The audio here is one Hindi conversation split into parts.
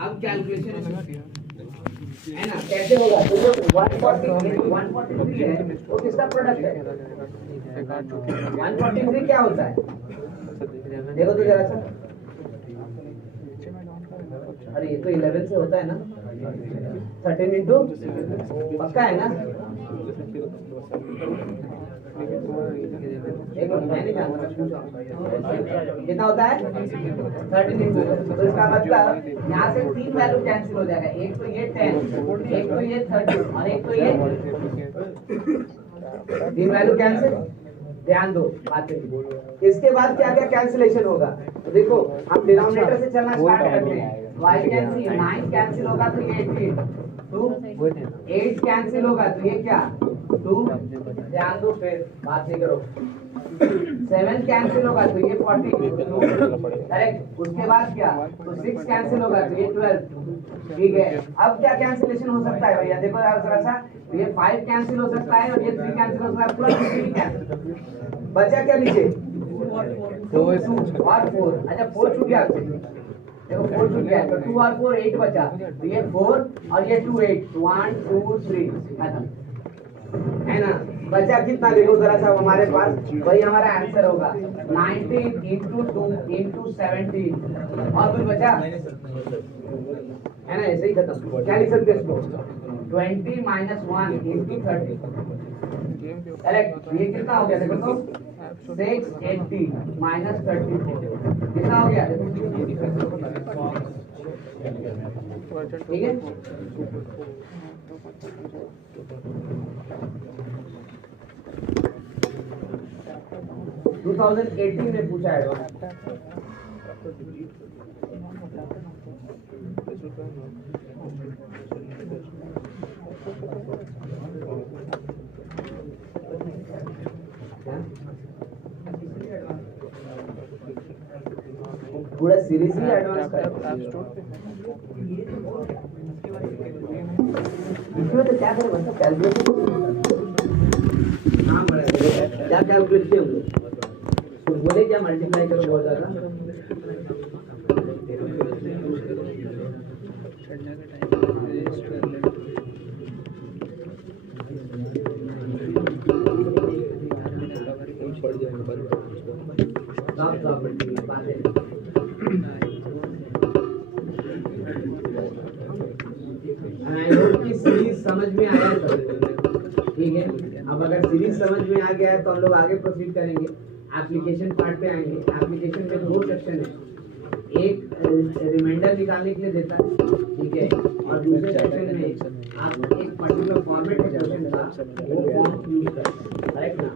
अब कैलकुलेशन है ना, कैसे होगा? तो जो 143 है वो किसका प्रोडक्ट है? 143 क्या होता है? देखो तो जरा सा, अरे ये तो 11 से होता है ना, 13 इंटू, पक्का है ना? एक मिनट, मैं नहीं जानता, कितना होता है? 13 इंटू। तो इसका मतलब यहाँ से 3 वैल्यू कैंसिल हो जाएगा, एक तो ये 10, एक तो ये 30 और एक तो ये 3 वैल्यू कैंसिल। ध्यान दो बातें। इसके बाद क्या क्या कैंसिलेशन होगा? तो देखो हम डिनोमिनेटर से चलना स्टार्ट करते हैं। y कैंसिल, 9 कैंसिल होगा तो ये 18, 2 8 कैंसिल होगा तो ये क्या 2, ध्यान दो, फिर बात नहीं करो। 7 कैंसिल होगा तो ये 40, करेक्ट। उसके बाद क्या, तो 6 कैंसिल होगा तो ये 12, ठीक है। अब क्या कैंसिलेशन हो सकता है भैया? देखो जरा सा, तो ये 5 कैंसिल हो सकता है और ये 3 कैंसिल हो सकता है, पूरा 3 कैंसिल। बचा क्या नीचे? 2 और 4। अच्छा 4 छूट गया, देखो 4 छूट गया, तो 2 और 4 8 बचा, तो ये 4 और ये 2 8, 1 2 3 खत्म, है ना? बचा कितना? देखो जरा सा, हमारे पास वही हमारा आंसर होगा 19 इंटू 2 इंटू 17, और कुछ बचा है ना? ऐसे ही खत्म। क्या लिख सकते हैं इसको? 20 माइनस 1 इंटू 30, करेक्ट। ये कितना हो गया? देखो तो 680 माइनस 34 कितना हो गया? ठीक है, 2018 में पूछा है। पूरा सीरीज ही एडवांस का इसमें तो क्या करें, मतलब कैलकुलेशन नाम बड़ा है, क्या कैलकुलेट किए होंगे? तो बोले क्या मल्टीप्लाई करो बहुत ज्यादा, सीरीज समझ में आया है, ठीक है। अब अगर सीरीज समझ में आ गया है तो हम लोग आगे प्रोसीड करेंगे, एप्लीकेशन पार्ट पे आएंगे। एप्लीकेशन में 2 सेक्शन है, एक रिमाइंडर निकालने के लिए देता है, ठीक है, और दूसरे सेक्शन में आप एक पर्टिकुलर फॉर्मेट है क्वेश्चन का, वो फॉर्म यूज करें, करेक्ट ना?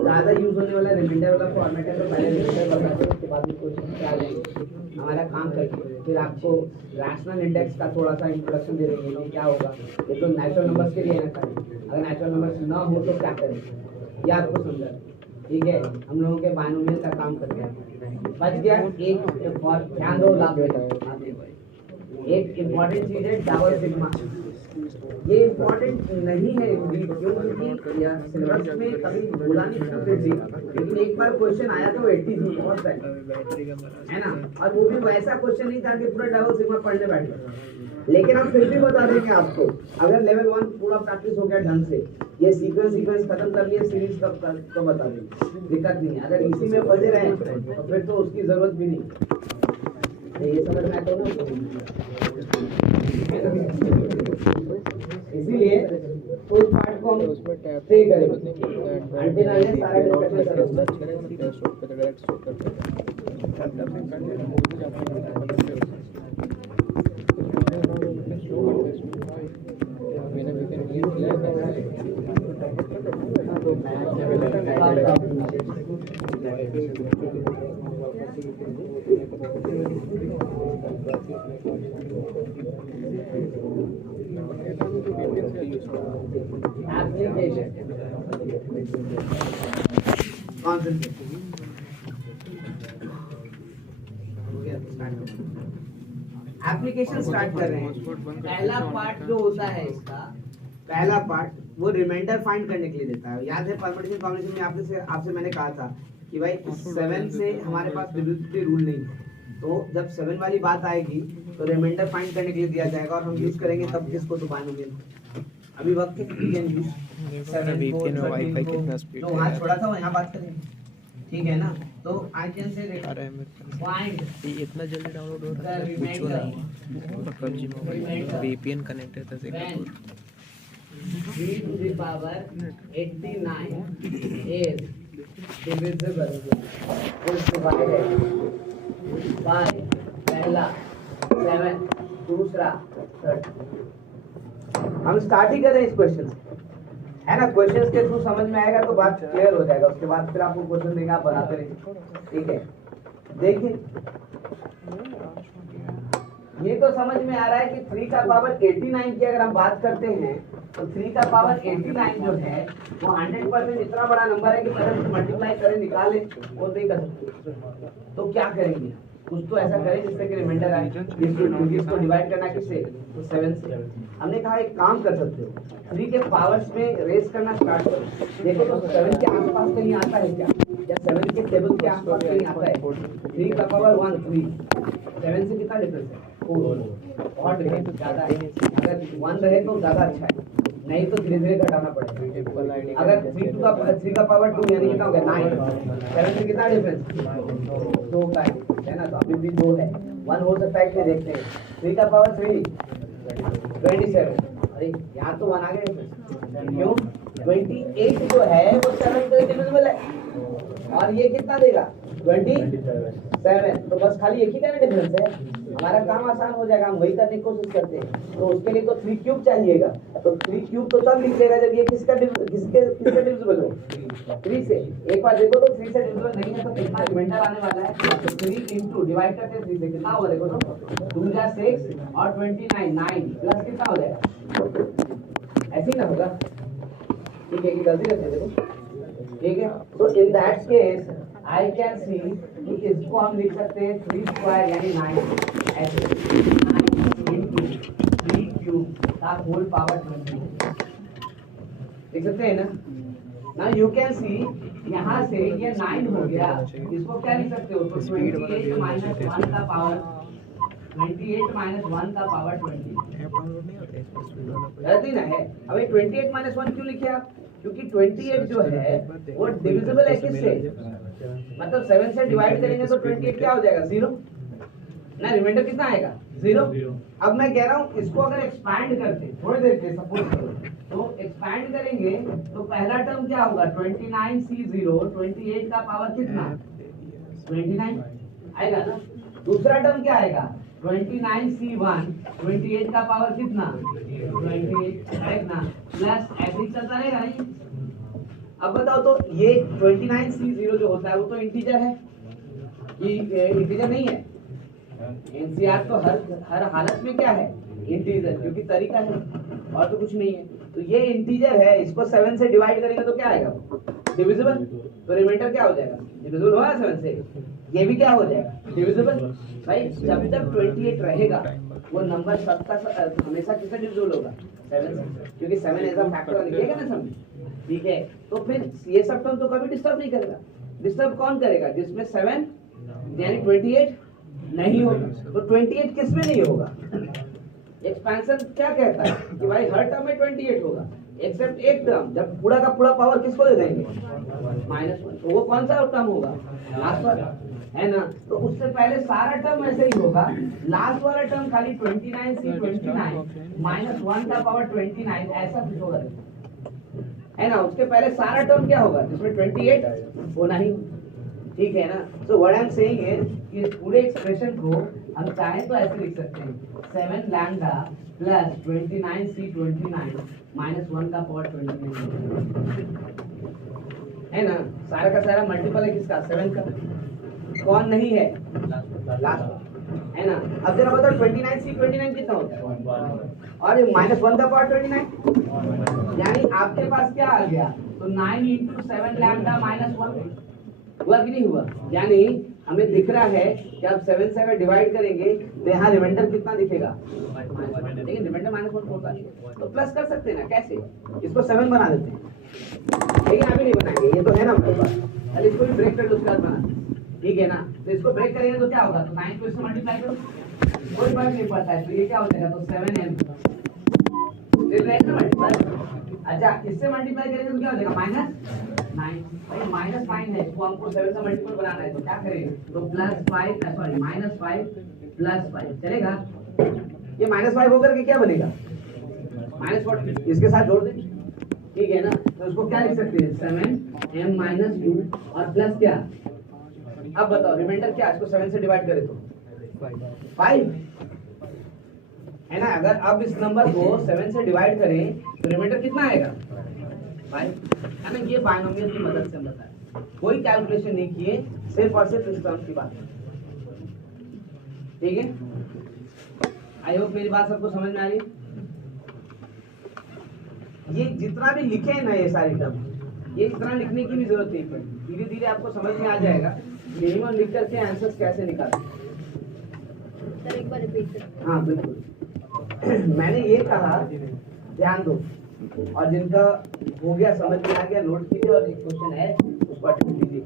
ज़्यादा यूज होने वाला रिमाइंडर वाला फॉर्मेट है, तो पहले रिमाइंडर बताते हैं, उसके बाद में क्वेश्चन क्या लेंगे हमारा काम करके, फिर आपको रैशनल इंडेक्स का थोड़ा सा इंट्रोडक्शन दे देंगे कि क्या होगा। ये तो नेचुरल नंबर्स के लिए है ना, अगर नेचुरल नंबर्स ना हो तो क्या करें, ये आपको समझा, ठीक है। हम लोगों के बायनोमियल का काम करते हैं। बच गया एक और, ध्यान दो लाभ, एक इम्पॉर्टेंट चीज है डबल सिग्मा। ये इम्पोर्टेंट नहीं है क्योंकि सिलेबस में कभी बोला नहीं था, लेकिन एक बार क्वेश्चन आया था वो 80 बहुत है ना, और वो भी वैसा क्वेश्चन नहीं था कि पूरा डबल सिग्मा पढ़ने बैठे, लेकिन हम फिर भी बता देंगे आपको। अगर लेवल 1 पूरा प्रैक्टिस हो गया ढंग से, ये सीक्वेंस खत्म कर लिए, सीरीज कब बता देंगे, दिक्कत नहीं है। अगर इसी में फंसे रहे तो फिर तो उसकी जरूरत भी नहीं, ये समझ में आता है ना। इसीलिए उस पार्ट को हम स्टे करेंगे, एंटीना ये सारा डिस्कशन एप्लीकेशन स्टार्ट कर रहे हैं। पहला पार्ट जो होता है इसका, पहला पार्ट वो रिमाइंडर फाइंड करने के लिए देता है। याद है परम्यूटेशन कॉम्बिनेशन में आपसे मैंने कहा था कि भाई 7 से हमारे पास डिविजिबिलिटी रूल नहीं है, तो जब 7 वाली बात आएगी तो रिमाइंडर फाइंड करने के लिए दिया जाएगा और हम यूज करेंगे तब किसको तो बाइनोमियल। अभी वक्त कैन यूज 7 VPN और वाईफाई कितना स्पीड तो वहाँ छोड़ा था यहाँ बात करेंगे, ठीक है ना। तो आई कैन से फाइंड ये इतना जल्दी डाउनलोड हो रहा है the पूछो remainder नहीं। PUBG मोबाइल VPN कनेक्टेड था Singapore 3 to the power 89 is divisible is divided by पहला 7 दूसरा 30। हम स्टार्ट ही कर रहे हैं इस क्वेश्चन से, है ना। क्वेश्चन के थ्रू समझ में आएगा तो बात क्लियर हो जाएगा, उसके बाद फिर आपको क्वेश्चन देंगे आप बनाते रहिए, ठीक है। देखिए ये तो समझ में आ रहा है कि 3 का पावर 89 की अगर हम बात करते हैं तो 3 का पावर 89 जो है वो 100% इतना बड़ा नंबर है कि पहले उसको मल्टीप्लाई करें निकालें, वो नहीं कर सकते। तो क्या करेंगे, कुछ तो ऐसा करें जिससे कि रिमाइंडर आए। इसको डिवाइड करना किससे, तो 7 से। हमने कहा एक काम कर सकते हो, 3 के पावर्स में रेस करना स्टार्ट करो। देखो तो 7 के आसपास कहीं आता है क्या, या 7 के टेबल के आसपास कहीं आता है। 3 का पावर 1 3, 7 से कितना डिफरेंस है, 4। बहुत डिफरेंस ज़्यादा है। अगर 1 रहे तो ज़्यादा अच्छा है, नहीं तो धीरे धीरे घटाना पड़ेगा। अगर 3 का पावर 2 यानी कितना हो गया 9, 7 से कितना डिफरेंस 2 का है ना, तो अभी भी 2 है। 1 हो सकता है कि देखते हैं। 3 का पावर 3 27, अरे यहाँ तो 1 आ गया डिफरेंस, क्यों 28 जो है वो 7 से डिविजिबल है, और ये कितना देगा 27। तो बस खाली एक ही का डिफरेंस है, हमारा काम आसान हो जाएगा। हम वही करने की कोशिश करते हैं। तो उसके लिए तो 3 क्यूब चाहिएगा, तो 3 क्यूब तो तब लिख लेगा जब ये किसका डिविजिबल हो, 3 से। एक बार देखो तो 3 से डिविजिबल नहीं है तो कितना रिमाइंडर आने वाला है, तो 3 इंटू डिवाइड करते हैं 3 से, कितना होगा देखो तो 2 जा 6 और 29 9 प्लस कितना हो जाएगा, ऐसे ही ना होगा, ठीक है कि गलती करते हैं देखो, ठीक है। तो in that case I can सी कि इसको हम लिख सकते हैं 3 स्क्वायर यानी 9 ऐसे 9 इंटू 3 क्यूब का होल पावर 20 लिख सकते हैं ना। ना यू कैन सी यहाँ से ये 9 हो गया, इसको क्या लिख सकते हो, तो 28 माइनस 1 का पावर 28 माइनस 1 का पावर 20 गलती ना है। अब 28 माइनस 1 क्यों लिखे आप, क्योंकि 28 जो है वो डिविजिबल है किससे, मतलब 7 से डिवाइड करेंगे तो 28 क्या हो जाएगा 0 ना, रिमाइंडर कितना आएगा 0। अब मैं कह रहा हूँ इसको अगर एक्सपैंड करते थोड़ी देर के सपोज करो, तो एक्सपैंड करेंगे तो पहला टर्म क्या होगा 29C0, 28 का पावर कितना 29 आएगा ना। दूसरा टर्म क्या आएगा 29C1, 28 का पावर कितना 28 आएगा ना, प्लस ऐसे ही चलता रहेगा नहीं। अब बताओ तो ये 29C0 जो होता है वो तो इंटीजर है, ये इंटीजर नहीं है। एनसीआर तो हर हालत में क्या है इंटीजर, क्योंकि तरीका है और तो कुछ नहीं है। तो ये इंटीजर है, इसको 7 से डिवाइड करेंगे तो क्या आएगा डिविजिबल, तो रिमाइंडर क्या हो जाएगा डिविजिबल होगा 7 से, ये भी क्या हो जाएगा डिविजिबल। भाई जब तक 28 रहेगा वो नंबर सबका हमेशा किससे डिविजिबल होगा 7 से, क्योंकि 7 एज अ फैक्टर लिखिएगा ना सब, ठीक है। तो फिर ये सब टर्म तो कभी डिस्टर्ब नहीं करेगा। डिस्टर्ब कौन करेगा, जिसमें 7 यानी 28 नहीं होगा। तो 28 किस में नहीं होगा, एक्सपेंशन क्या कहता है कि भाई हर टर्म में 28 होगा एक्सेप्ट एक टर्म, जब पूरा का पूरा पावर किसको दे देंगे -1, तो वो कौन सा टर्म होगा लास्ट वाला, है ना। तो उससे पहले सारा टर्म ऐसे ही होगा, लास्ट वाला टर्म खाली 29C29 -1 का पावर 29 ऐसा कुछ होगा, है ना। उसके पहले सारा टर्म क्या होगा जिसमें 28 होना ही, ठीक है ना। So what I am saying is कि इस पूरे एक्सप्रेशन को हम चाहें तो ऐसे लिख सकते हैं 7 लैम्डा प्लस 29C29 -1 का पावर 29, है ना। सारा का सारा मल्टीपल है किसका 7 का, कौन नहीं है लास्ट, है ना। अब जरा बताओ 29C29 कितना होता है, और -1 का पावर 29, यानी आपके पास क्या आ गया, तो 9 × 7 लैम्डा -1 हुआ कि नहीं हुआ। यानी हमें दिख रहा है कि आप 7 से अगर डिवाइड करेंगे तो यहाँ रिमाइंडर कितना दिखेगा, लेकिन रिमाइंडर -1 होता है तो प्लस कर सकते हैं ना, कैसे, इसको 7 बना देते हैं, लेकिन अभी नहीं बनाएंगे, ये तो है ना हमारे पास, चलिए इसको भी ब्रेक कर दो उसके बाद बना, ठीक है ना। तो इसको ब्रेक करेंगे तो क्या होगा, तो 9 को इससे मल्टीप्लाई करो, कोई फर्क नहीं पड़ता है, तो ये क्या हो जाएगा, तो 7m अच्छा इससे मल्टीप्लाई करेंगे तो क्या हो जाएगा, -9। भाई -9 है तो हमको 7 का मल्टीपल बनाना है, तो क्या करेंगे, तो +5 सॉरी -5 +5 चलेगा। ये -5 होकर के क्या बनेगा, -40, इसके साथ जोड़ दें, ठीक है ना। तो इसको क्या लिख सकते हैं, 7m-2 और प्लस क्या, अब बताओ रिमाइंडर क्या, इसको 7 से डिवाइड करें तो 5 है ना। अगर अब इस नंबर को 7 से डिवाइड करें तो रिमाइंडर कितना आएगा, 5 है ना। ये बायनोमियल की मदद से हम बताएं, कोई कैलकुलेशन नहीं किए, सिर्फ और सिर्फ इस टर्म की बात, ठीक है। आई होप मेरी बात सबको समझ में आ रही। ये जितना भी लिखे हैं ना ये सारी टर्म, ये इतना लिखने की भी जरूरत नहीं पड़ती, धीरे धीरे आपको समझ में आ जाएगा मिनिमम लिख करके आंसर्स कैसे निकालते। सर एक बार रिपीट करें। हाँ बिल्कुल मैंने ये कहा ध्यान दो, और जिनका हो गया समझ में आ गया नोट कीजिए, और एक क्वेश्चन है उसको अटेंड कीजिए।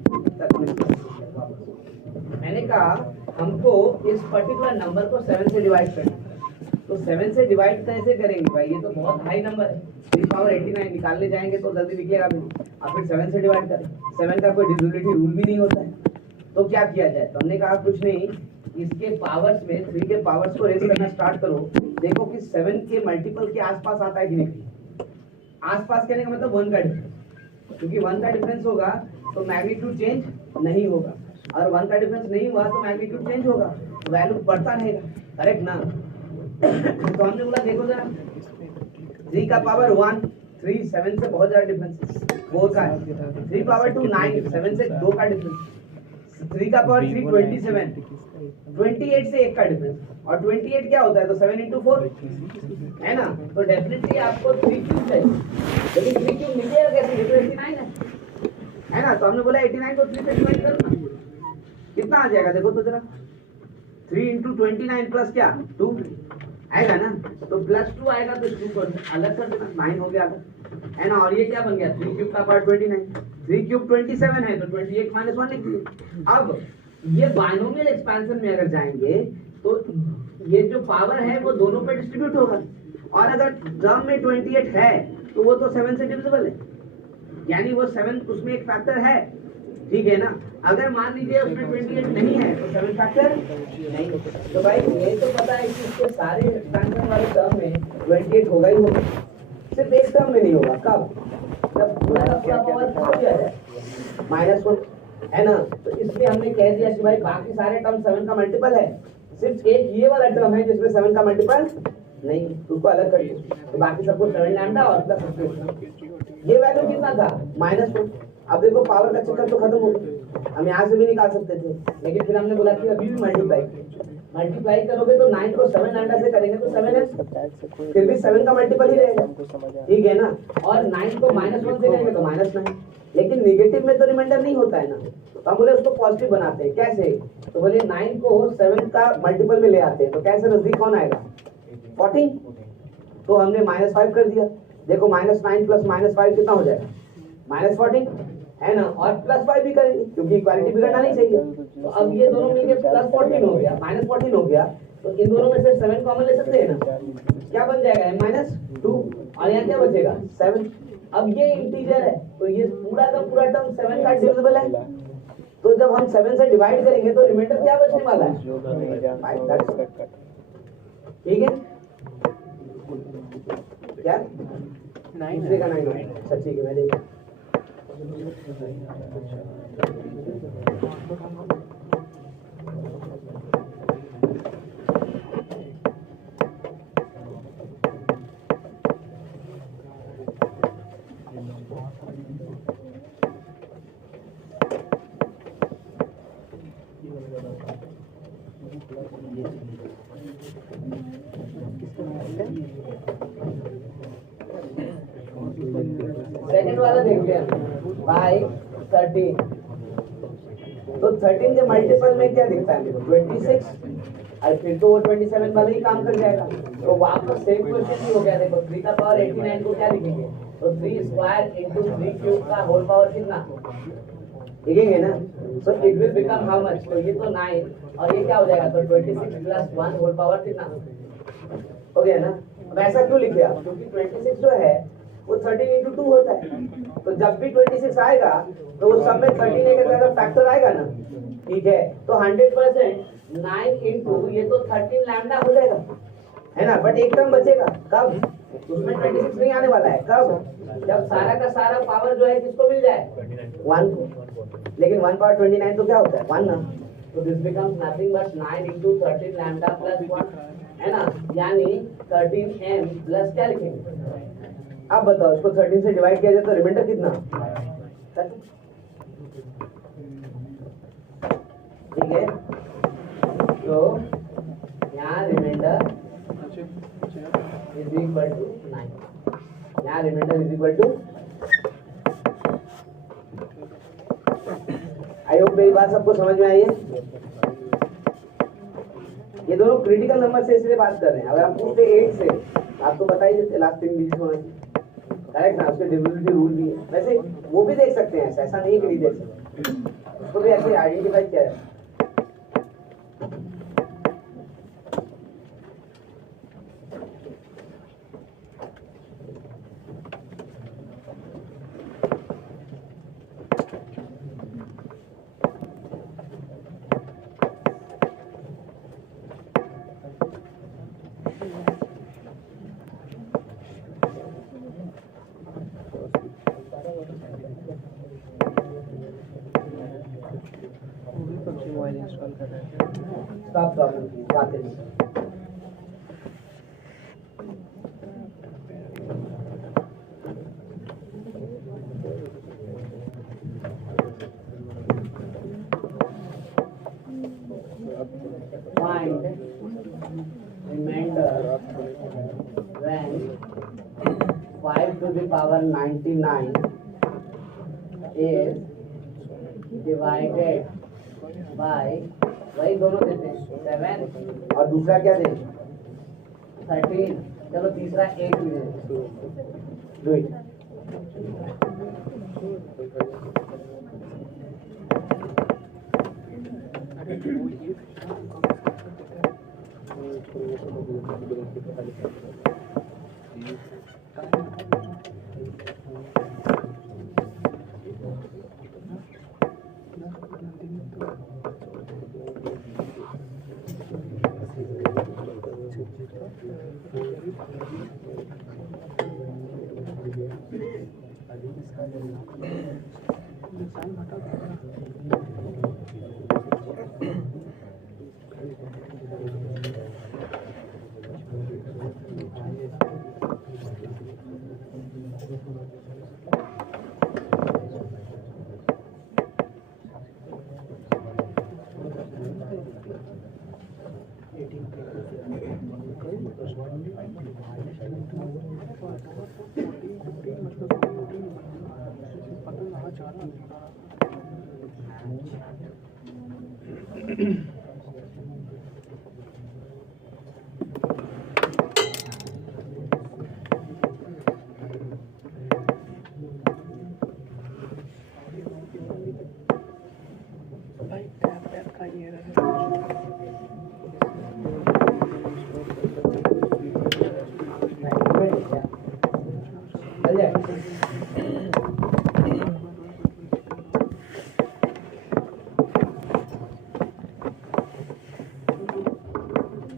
मैंने कहा हमको इस पर्टिकुलर नंबर को 7 से डिवाइड करना, तो 7 से डिवाइड कैसे करेंगे भाई, ये तो बहुत हाई नंबर है, 3 पावर 89 निकालने जाएंगे तो जल्दी निकलेगा भी, आप फिर 7 से डिवाइड करें, 7 का कोई डिविजिबिलिटी रूल भी नहीं होता है, तो क्या किया जाए, तो हमने कहा कुछ नहीं, इसके पावर्स में 3 के पावर्स को रेज करना स्टार्ट करो, देखो कि 7 के मल्टीपल के आसपास आता है कि नहीं, आसपास कहने का मतलब 1 का डिफरेंस, क्योंकि 1 का डिफरेंस होगा तो मैग्नीट्यूड चेंज नहीं होगा, और 1 का डिफरेंस नहीं हुआ तो मैग्नीट्यूड चेंज होगा, वैल्यू बढ़ता रहेगा, करेक्ट ना। तो हमने बोला देखो जरा 3 का पावर 1 3 7 से बहुत ज्यादा डिफरेंस 4 का है, 3 पावर 2 9 7 से 2 का डिफरेंस, 3 का पावर 3 27 28 से 1 का डिफरेंस, और 28 क्या होता है, तो 7 into 4 है ना। तो डेफिनेटली आपको 3 क्यूब चाहिए, लेकिन 3 क्यूब मिलेगा कैसे, ये तो 89 है ना। तो हमने बोला 89 को 3 से डिवाइड करो ना, कितना आ जाएगा देखो तो जरा, 3 into 29 प्लस क्या 2 आएगा ना, तो +2 आएगा, तो 2 को अलग कर देना, 9 हो गया है ना। और ये क्या बन गया, 3 क्यूब का पावर 29, 3 क्यूब 27 है, तो 28 - 1 लिख दिए। अब ये बायनोमियल एक्सपेंशन में अगर जाएंगे तो ये जो पावर है वो दोनों पे डिस्ट्रीब्यूट होगा, और अगर टर्म में 28 है तो वो तो 7 से डिविजिबल है, यानी वो 7 उसमें एक फैक्टर है, ठीक है ना। अगर मान लीजिए उसमें 28 नहीं है तो 7 फैक्टर नहीं, तो भाई ये तो पता है कि इसके सारे एक्सपेंशन वाले टर्म में 28 होगा ही होगा, सिर्फ एक टर्म में नहीं होगा, कब, जब पूरा का पूरा पावर खो जाए -1 है ना। तो इसलिए हमने कह दिया कि भाई बाकी सारे टर्म 7 का मल्टीपल है, सिर्फ एक ये वाला टर्म है जिसमें 7 का मल्टीपल नहीं, उसको अलग कर दिया, तो बाकी सबको 7 लैम्डा और प्लस ये वैल्यू कितना था, -1। अब देखो पावर का चक्कर तो खत्म हो गया, हम यहाँ से भी निकाल सकते थे, लेकिन फिर हमने बोला कि अभी भी मल्टीप्लाई करोगे तो 9 को 7 लैम्डा से करेंगे तो 7 फिर भी 7 का मल्टीपल ही रहेगा, ठीक है ना। और 9 को -1 से करेंगे तो -9, लेकिन निगेटिव में तो रिमाइंडर नहीं होता है ना, तो हम बोले उसको पॉजिटिव बनाते हैं, कैसे, तो बोले 9 को 7 का मल्टीपल में ले आते हैं, तो कैसे नजदीक कौन आएगा 14, तो हमने -5 कर दिया, देखो -9 प्लस -5 कितना हो जाएगा -14 है ना, और +5 भी करेंगे क्योंकि इक्वालिटी बिगड़ना नहीं चाहिए, तो अब ये दोनों मिलके +14 हो गया, -14 हो गया, तो इन दोनों में से 7 कॉमन ले सकते हैं ना, क्या बन जाएगा -2, और यहाँ क्या बचेगा 7। अब ये इंटीजर है तो ये पूरा का पूरा टर्म 7 का डिविजिबल है, तो जब हम 7 से डिवाइड करेंगे तो रिमाइंडर क्या बचने वाला है, ठीक है क्या 9 का 9, अच्छा ठीक है मैं देखा। सेकंड वाला देखते हैं बाय 13, तो 13 के मल्टीपल में क्या दिखता है 26, और फिर तो वो 27 वाला ही काम कर जाएगा, तो वापस सेम क्वेश्चन ही हो गया। देखो 3 का पावर 89 को क्या लिखेंगे, तो 3 स्क्वायर इंटू 3 क्यूब का होल पावर कितना लिखेंगे ना, so it will become how much, तो ये तो 9 और ये क्या हो जाएगा, तो 26 प्लस 1 होल पावर कितना हो गया ना। अब ऐसा क्यों लिख दिया, क्योंकि 26 जो है वो 13 into 2 होता है, तो जब भी 26 आएगा तो उस सब में 13 एक फैक्टर आएगा ना, ठीक है। तो 100% 9 into ये तो 13 लैम्डा हो जाएगा, है ना। बट एक टर्म बचेगा, कब, उसमें 26 नहीं आने वाला है, कब, जब सारा का सारा पावर जो है किसको मिल जाए, 1 को। लेकिन 1 पावर 29 तो क्या होता है, 1 ना, तो this becomes nothing but 9 into 13 lambda plus 1, है ना, यानी 13m प्लस क्या लिखेंगे। अब बताओ, इसको 13 से डिवाइड किया जाए तो रिमाइंडर कितना, ठीक है। तो यहाँ रिमाइंडर इज इक्वल टू 9, यहाँ remainder is equal to, I hope मेरी बात सबको समझ में आई है। ये दोनों क्रिटिकल नंबर से इसलिए बात कर रहे हैं, अगर हम पूछते 8 से आपको बता ही देते लास्ट 3 डिजिट होना चाहिए, करेक्ट ना, उसके डिविजिबिलिटी रूल भी है। वैसे वो भी देख सकते हैं, ऐसा नहीं कि नहीं देख सकते, उसको भी ऐसे आइडेंटिफाई किया है। मोबाइल इंस्टॉल कर रहे हैं। स्टॉप प्रॉब्लम की बातें नहीं। Find remainder when 5 to the power 99 is divided by, वही दोनों देते हैं 7 और दूसरा क्या दें 13, चलो तीसरा 8 भी दें, डू इट।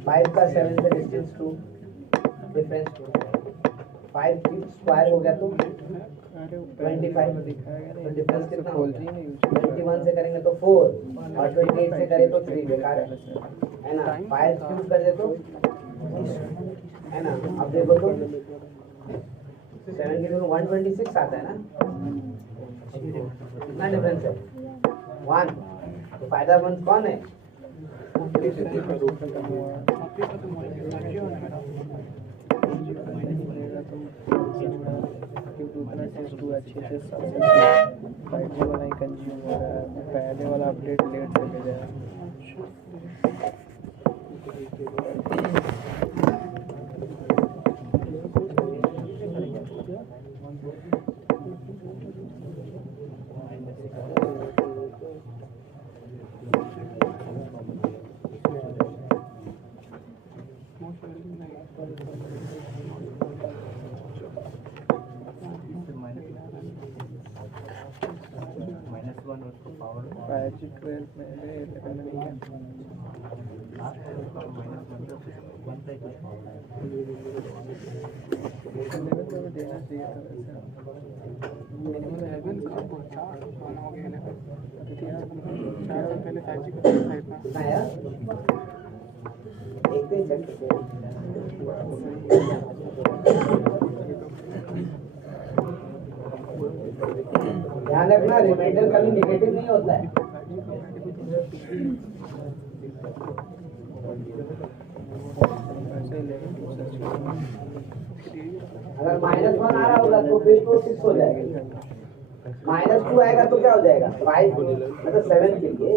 फाइव का 7 से डिस्टेंस 2, डिफरेंस 2, 5 क्यूब स्क्वायर हो गया तो 25, तो डिफरेंस कितना हो गया, 21 से करेंगे तो 4 और 28 से करें तो 3, बेकार है ना। 5 क्यूब कर दे तो, है ना। अब देखो तो 7 के दोनों 126 आता है ना, कितना डिफरेंस है 1, तो फायदामंद कौन है, दूसरा टेस्ट हुआ अच्छे से 5G वाला ही कंज्यूम हो रहा है, पहले वाला अपडेट लेट से भेजा है। IG 12 में 11 में नहीं है। लेवल तो देना चाहिए था वैसे। मिनिमम 11 कब पहुंचा? 1 हो गया 11। चार दिन पहले 5G का था इतना। कितना आया? एक पे चेक करते हैं। ध्यान रखना, रिमाइंडर कभी नेगेटिव नहीं होता है। वैसे 11 to सर्च अगर -1 आ रहा होगा तो फिर तो 6 हो जाएगा। -2 आएगा तो क्या हो जाएगा? 5 मतलब 7 के लिए।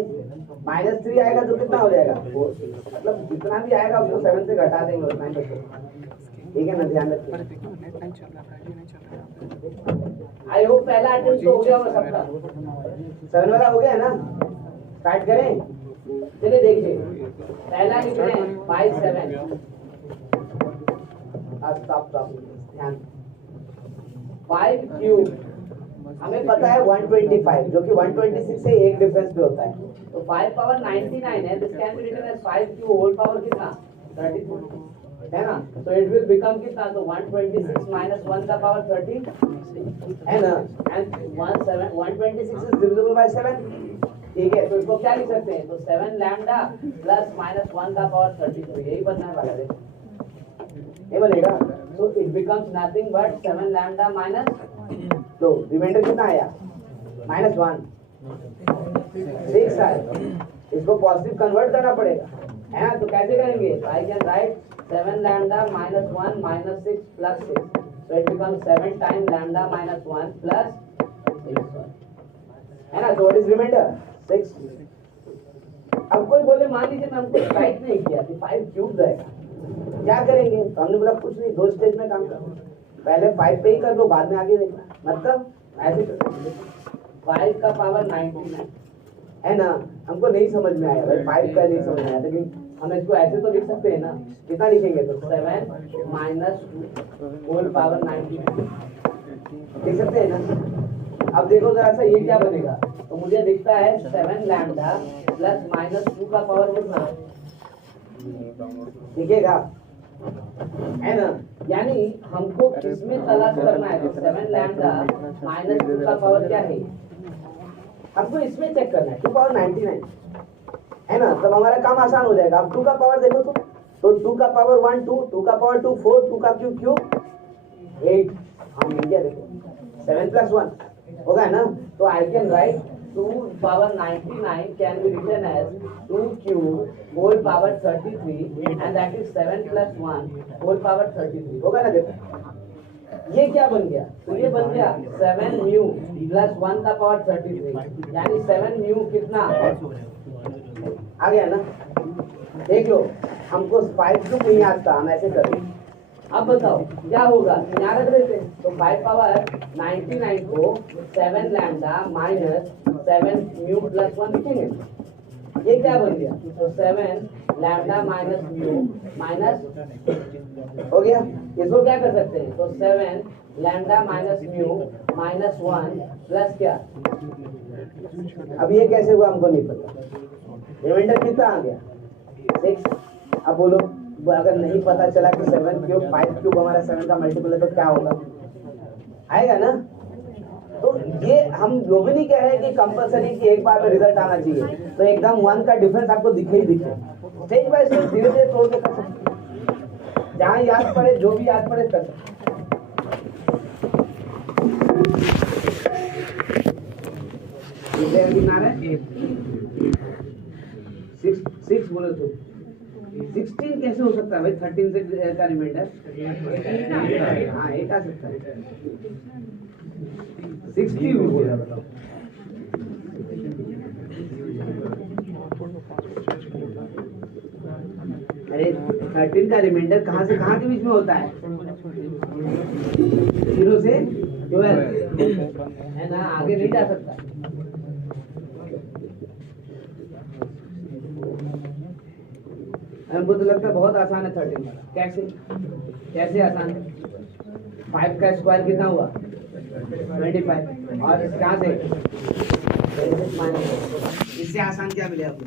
-3 आएगा तो कितना हो जाएगा? 4। मतलब जितना भी आएगा उसको 7 से घटा देंगे उतना ही बचेगा। ठीक है ना, ध्यान रखिए। पर देखो नेट नहीं चल रहा, 5G नहीं चल रहा। आई होप पहला अटेम्प्ट तो हो गया होगा सबका। 7 वाला हो गया है ना? स्टार्ट करें? चलिए देखिए, पहला लिख रहे हैं 5 7। स्टॉप ध्यान। 5 क्यूब हमें पता है 125, जो कि 126 से एक डिफरेंस पे होता है। तो 5 पावर 99 है। This can be written as 5 cube whole power कितना? 34 है ना? तो इट विल बिकम कितना? तो 126 minus 1 का पावर 30 है ना? And 126 is divisible by 7। ठीक है, तो इसको क्या लिख सकते हैं? तो 7 लैम्डा प्लस माइनस 1 का पावर 32, यही बनना वाला है। ये बनेगा। तो it becomes nothing but 7 lambda minus, तो रिमाइंडर कितना आया? -1 6 आया। इसको पॉजिटिव कन्वर्ट करना पड़ेगा, है ना? तो कैसे करेंगे? आई can right 7 lambda minus 1 minus 6 plus 6, so it becomes 7 time lambda minus 1 plus 6, है ना? So what is remainder? 6। अब कोई बोले मान लीजिए मैं हमको राइट नहीं किया कि 5 क्यूब जाएगा, क्या करेंगे? तो हमने बोला कुछ नहीं, 2 स्टेज में काम करो। पहले 5 पे ही कर लो, बाद में आगे देखना। मतलब ऐसे 5 का पावर 99 है ना? हमको नहीं समझ में आया भाई, 5 का नहीं समझ में आया, लेकिन हम इसको ऐसे तो लिख सकते हैं ना। कितना लिखेंगे? तो 7 माइनस 2 होल पावर 99 लिख सकते हैं ना। अब देखो जरा सा, ये क्या बनेगा? तो मुझे दिखता है 7 लैम्डा प्लस माइनस 2 का पावर कितना दिखेगा, है ना? यानी हमको किसमें तलाश करना है? तो 7 लैम्डा माइनस 2 का पावर क्या है? हमको इसमें चेक करना है, 2 पावर 99 है ना? तब हमारा काम आसान हो जाएगा। अब 2 का पावर देखो तो 2 का पावर 1 2, 2 का पावर 2 4, 2 का क्यूब 8। हम मिल गया, देखो 7 प्लस 1 होगा ना? तो I can write 2 power 99 can be written as 2 cube whole power 33 and that is 7 plus 1 whole power 33 होगा ना? देखो ये क्या बन गया? तो ये बन गया 7 म्यू प्लस 1 का पावर 33, यानी 7 म्यू कितना आ गया ना? देख लो, हमको 5 क्यूब नहीं आता, हम ऐसे करें। अब बताओ क्या होगा? यहाँ रख देते हैं। तो 5 पावर 99 को 7 लैम्डा माइनस 7 म्यू प्लस 1 लिखेंगे। ये क्या बन गया? तो 7 लैम्डा माइनस म्यू माइनस हो गया। इसको क्या कर सकते हैं? तो 7 lambda minus mu minus 1 plus क्या? अब ये कैसे हुआ हमको नहीं पता। रिमाइंडर कितना आ गया? 6। अब बोलो, अगर नहीं पता चला कि 7 क्यूब 5 क्यूब हमारा 7 का मल्टीपल है तो क्या होगा? आएगा ना? तो ये हम जो भी नहीं कह रहे हैं कि कंपलसरी कि एक बार में रिजल्ट आना चाहिए, तो एकदम 1 का डिफरेंस आपको दिखे ही दिखे। स्टेज बाय स्टेज धीरे धीरे तोड़ के कर सकते, जहाँ याद पड़े, जो भी याद पड़े कर सकते। सिक्स बोले तो 16 कैसे हो सकता है भाई? 13 से का रिमाइंडर हाँ 8 आ सकता है। 60 भी बोला, बताओ। अरे 13 का रिमाइंडर कहाँ से कहाँ के बीच में होता है? 0 से 12 है ना? आगे नहीं जा सकता। हमको तो लगता है बहुत आसान है 13। कैसे कैसे आसान है? 5 का स्क्वायर कितना हुआ? 25। और कहाँ से? इससे आसान क्या मिले आपको?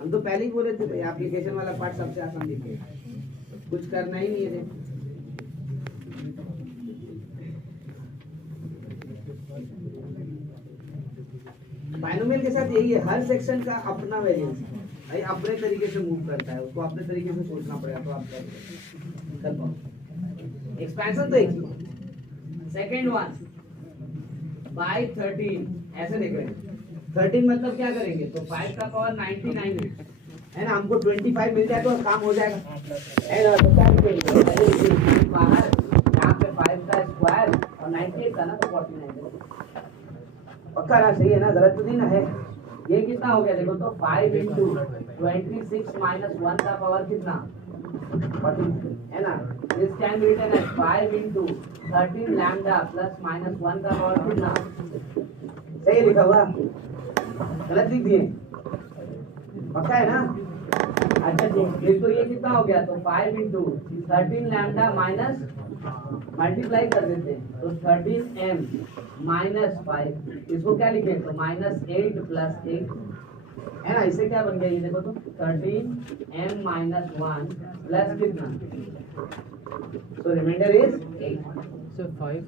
हम तो पहले ही बोले थे भाई एप्लीकेशन वाला पार्ट सबसे आसान दिखेगा, कुछ करना ही नहीं है। बाइनोमियल के साथ यही है, हर सेक्शन का अपना वेरिएंस है भाई, अपने तरीके से मूव करता है, उसको अपने तरीके से सोचना पड़ेगा तो आप कर पाओ। एक्सपेंशन तो एक ही। सेकेंड वन बाय 13 ऐसे देख रहे हैं। 13 मतलब क्या करेंगे तो 5 का पावर 99 है ना, हमको 25 मिल जाए तो काम हो जाएगा, है ना। तो क्या करेंगे बाहर यहाँ पे 5 का स्क्वायर और 98 का ना तो 49 पक्का ना, सही है ना, गलत तो नहीं ना है। ये कितना हो गया देखो तो 5 इंटू 26 माइनस 1 का पावर कितना 40 है ना। This can be written as 5 into 13 lambda plus minus 1 का पावर कितना, सही लिखा हुआ, गलत लिख दिए, पक्का है ना। अच्छा ठीक, तो ये कितना हो गया तो 5 इंटू 13 लैम्डा माइनस मल्टीप्लाई कर देते हैं तो 13m माइनस 5, इसको क्या लिखें तो माइनस 8 प्लस 8 है ना। इससे क्या बन गया ये देखो तो 13m माइनस 1 प्लस कितना, so remainder is 8। So 5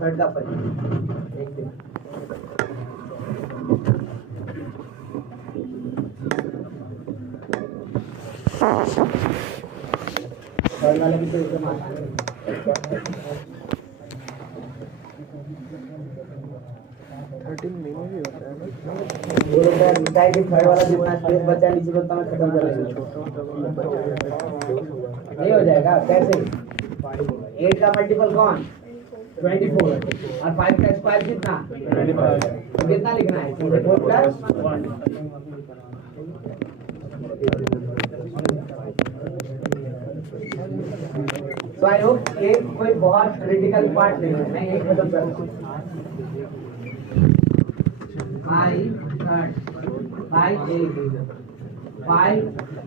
third का 5 थर्ड वाले भी तो एकदम आसान है। 13 में भी होता है ना। वो लोग का लिखा है कि थर्ड वाला जितना स्पेस बचा है नीचे को उतना मैं खत्म कर लेंगे, नहीं हो जाएगा कैसे। 8 का मल्टीपल कौन 24 और 5 का स्क्वायर कितना 25, तो कितना लिखना है 24 प्लस 1। तो आई होप ये कोई बहुत क्रिटिकल पार्ट नहीं है, मैं यही खत्म करता हूँ। 5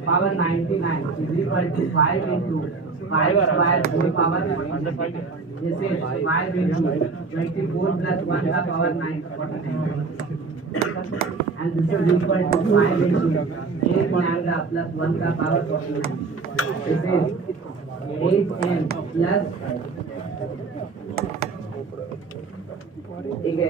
power 99 is equal to 5 into 5 square whole power, this is 5 into 24 plus 1 का power 49 and this is equal to 5 into 8 lambda plus 1 का power 49, this is 8m plus, ठीक है।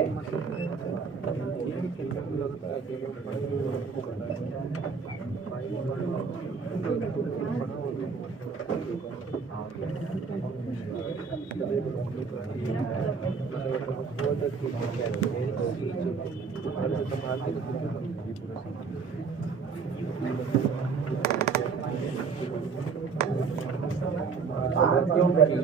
क्यों करें?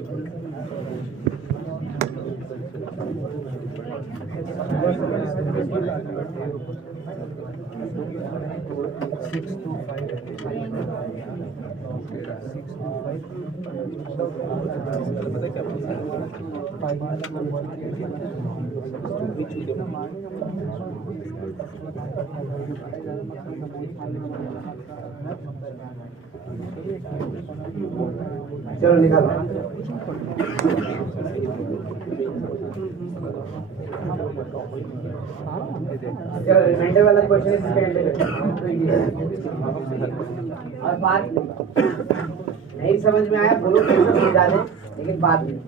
चलो निकालो। चलो रिमाइंडर वाला क्वेश्चन इस पे एंड और बात नहीं समझ में आया बोलो, कैसे समझा दें, लेकिन बात नहीं।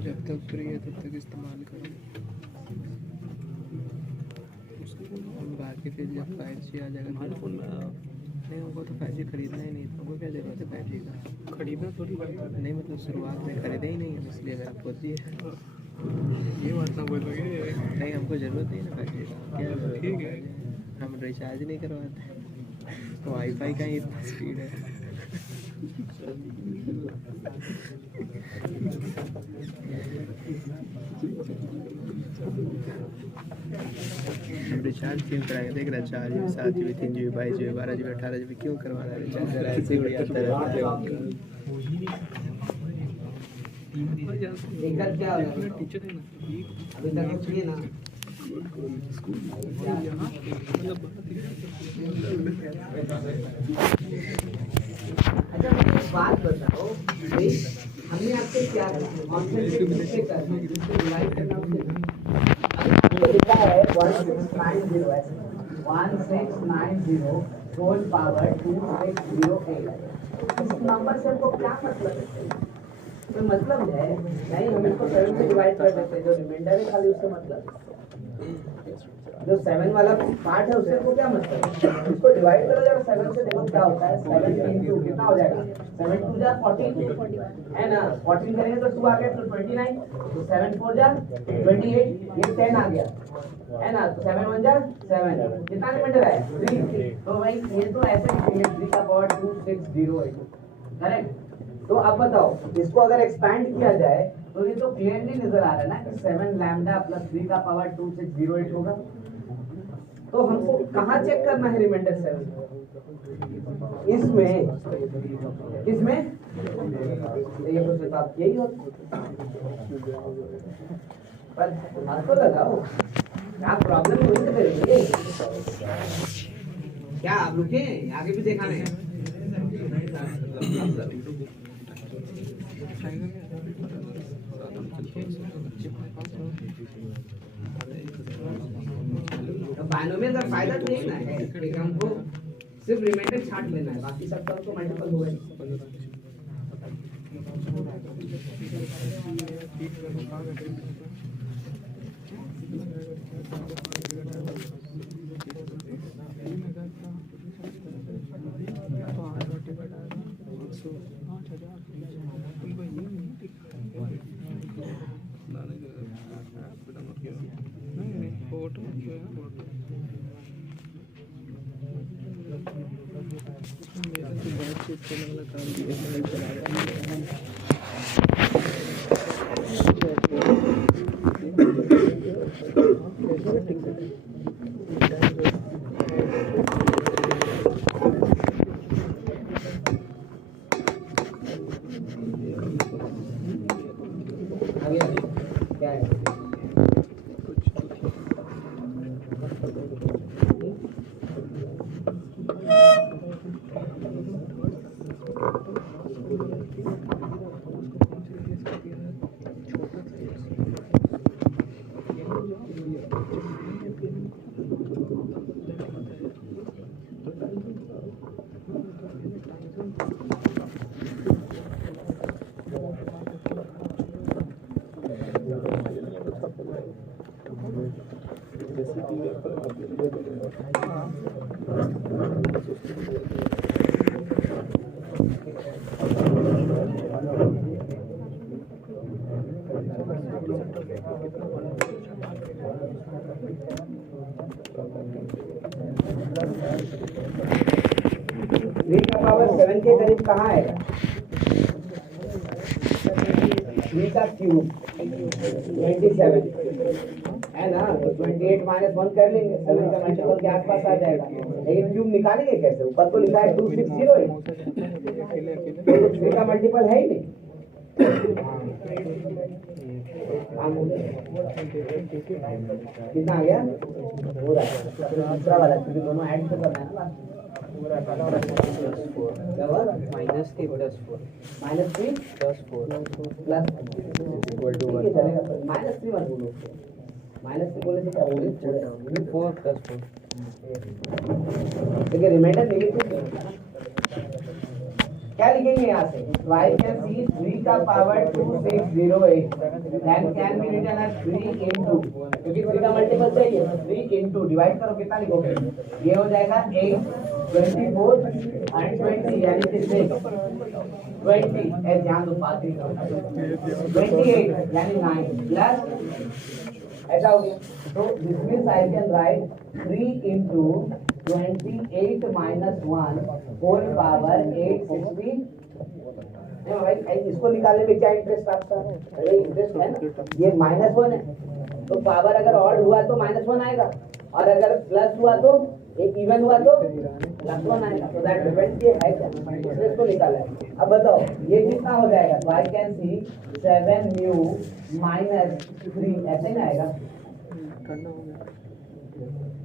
जब तक फ्री है तब तक इस्तेमाल करो, बाकी फिर जब 5G आ जाएगा हमारे फ़ोन में नहीं होगा तो 5G खरीदना ही नहीं था, हमको क्या जरूरत है 5G का, खरीदना थोड़ी नहीं, मतलब शुरुआत में खरीदे ही नहीं है, इसलिए अगर आप 4G है ये बात ना बोलोगे नहीं, हमको ज़रूरत नहीं है ना 5G का, क्या ठीक है हम रिचार्ज नहीं करवाते। वाईफाई का ही इतना स्पीड है। रिचार्ज क्यों कराएंगे? देख रहा 4 GB 7 GB 3 GB 22 GB 12 GB 18 GB क्यों करवाना है रिचार्ज? जरा ऐसे ही आता रहता है। दिक्कत क्या होगा? टीचर है ना अभी तक कुछ नहीं ना। अच्छा मुझे एक बात बताओ भाई, हमने आपसे क्या कॉन्सेंट्रेट किससे करना है, जिससे डिवाइड करना उससे आपको लिखा है 1690 होल पावर 2608। इस नंबर से हमको क्या मतलब है? तो मतलब है नहीं, हम इसको 7 से डिवाइड कर देते हैं, जो रिमाइंडर है खाली उससे मतलब है। जो 7 वाला पार्ट है उससे को क्या मतलब है? इसको डिवाइड करो जरा 7 से, देखो क्या होता है। 7 into कितना हो जाएगा? 7 2 जा 14 है ना। 14 करेंगे तो 2 आ गया तो 29, तो 7 4 जा 28, ये 10 आ गया है ना। तो 7 1 जा 7, कितना रिमाइंडर है? 3। तो भाई ये तो ऐसे लिखेंगे 3 का पावर 2608, करेक्ट। तो अब बताओ इसको अगर एक्सपैंड किया जाए तो ये तो क्लियरली नजर आ रहा है ना कि 7 लैम्डा प्लस 3 का पावर 2608 होगा। तो हमको कहाँ चेक करना है रिमाइंडर 7? इसमें, किसमें? ये तो सिर्फ आप यही होता, पर हाथ तो लगाओ। क्या प्रॉब्लम हुई तो करेंगे क्या? आप रुके आगे भी दिखाने हैं। बाइनोमियल का फायदा तो यही ना है कि हमको सिर्फ रिमाइंडर छांट लेना है, बाकी सब तो मल्टीपल हो गए। क्या है? थ्री का पावर 7 के करीब कहाँ आएगा? 3 का क्यूब 27 है ना। तो 28 माइनस 1 कर लेंगे, 7 का मल्टीपल के आसपास आ जाएगा। लेकिन क्यूब निकालेंगे कैसे? ऊपर तो लिखा है 2608, तो 3 का मल्टीपल है ही नहीं। कितना आ गया? पूरा दूसरा वाला, क्योंकि दोनों ऐड तो करना है ना। -3 + 4 -3 + 4 प्लस चलेगा। -3 मत बोलो, -3 बोले तो क्या बोले? 4 + 4 देखिए रिमाइंडर नेगेटिव क्या लिखेंगे यहाँ से? y can see 3 का power 2608 then can be written as 3 into, क्योंकि 3 का मल्टीपल चाहिए, 3 into डिवाइड करो कितना लिखोगे? ये हो जाएगा 8 24 and 20 यानी कि 6 20 ध्यान दो 28 यानी 9 प्लस ऐसा हो गया। तो this means I can write 3 into 28 minus 1 whole power 860। भाई इसको निकालने में क्या इंटरेस्ट आपका? अरे इंटरेस्ट है ना, ये -1 है तो पावर अगर ऑड हुआ तो -1 आएगा, और अगर प्लस हुआ तो एक इवन हुआ तो +1 आएगा। तो दैट डिपेंड्स ये है क्या, इंटरेस्ट को निकाला है। अब बताओ ये कितना हो जाएगा? तो I can C 7 mu minus 3 ऐसे ही ना आएगा।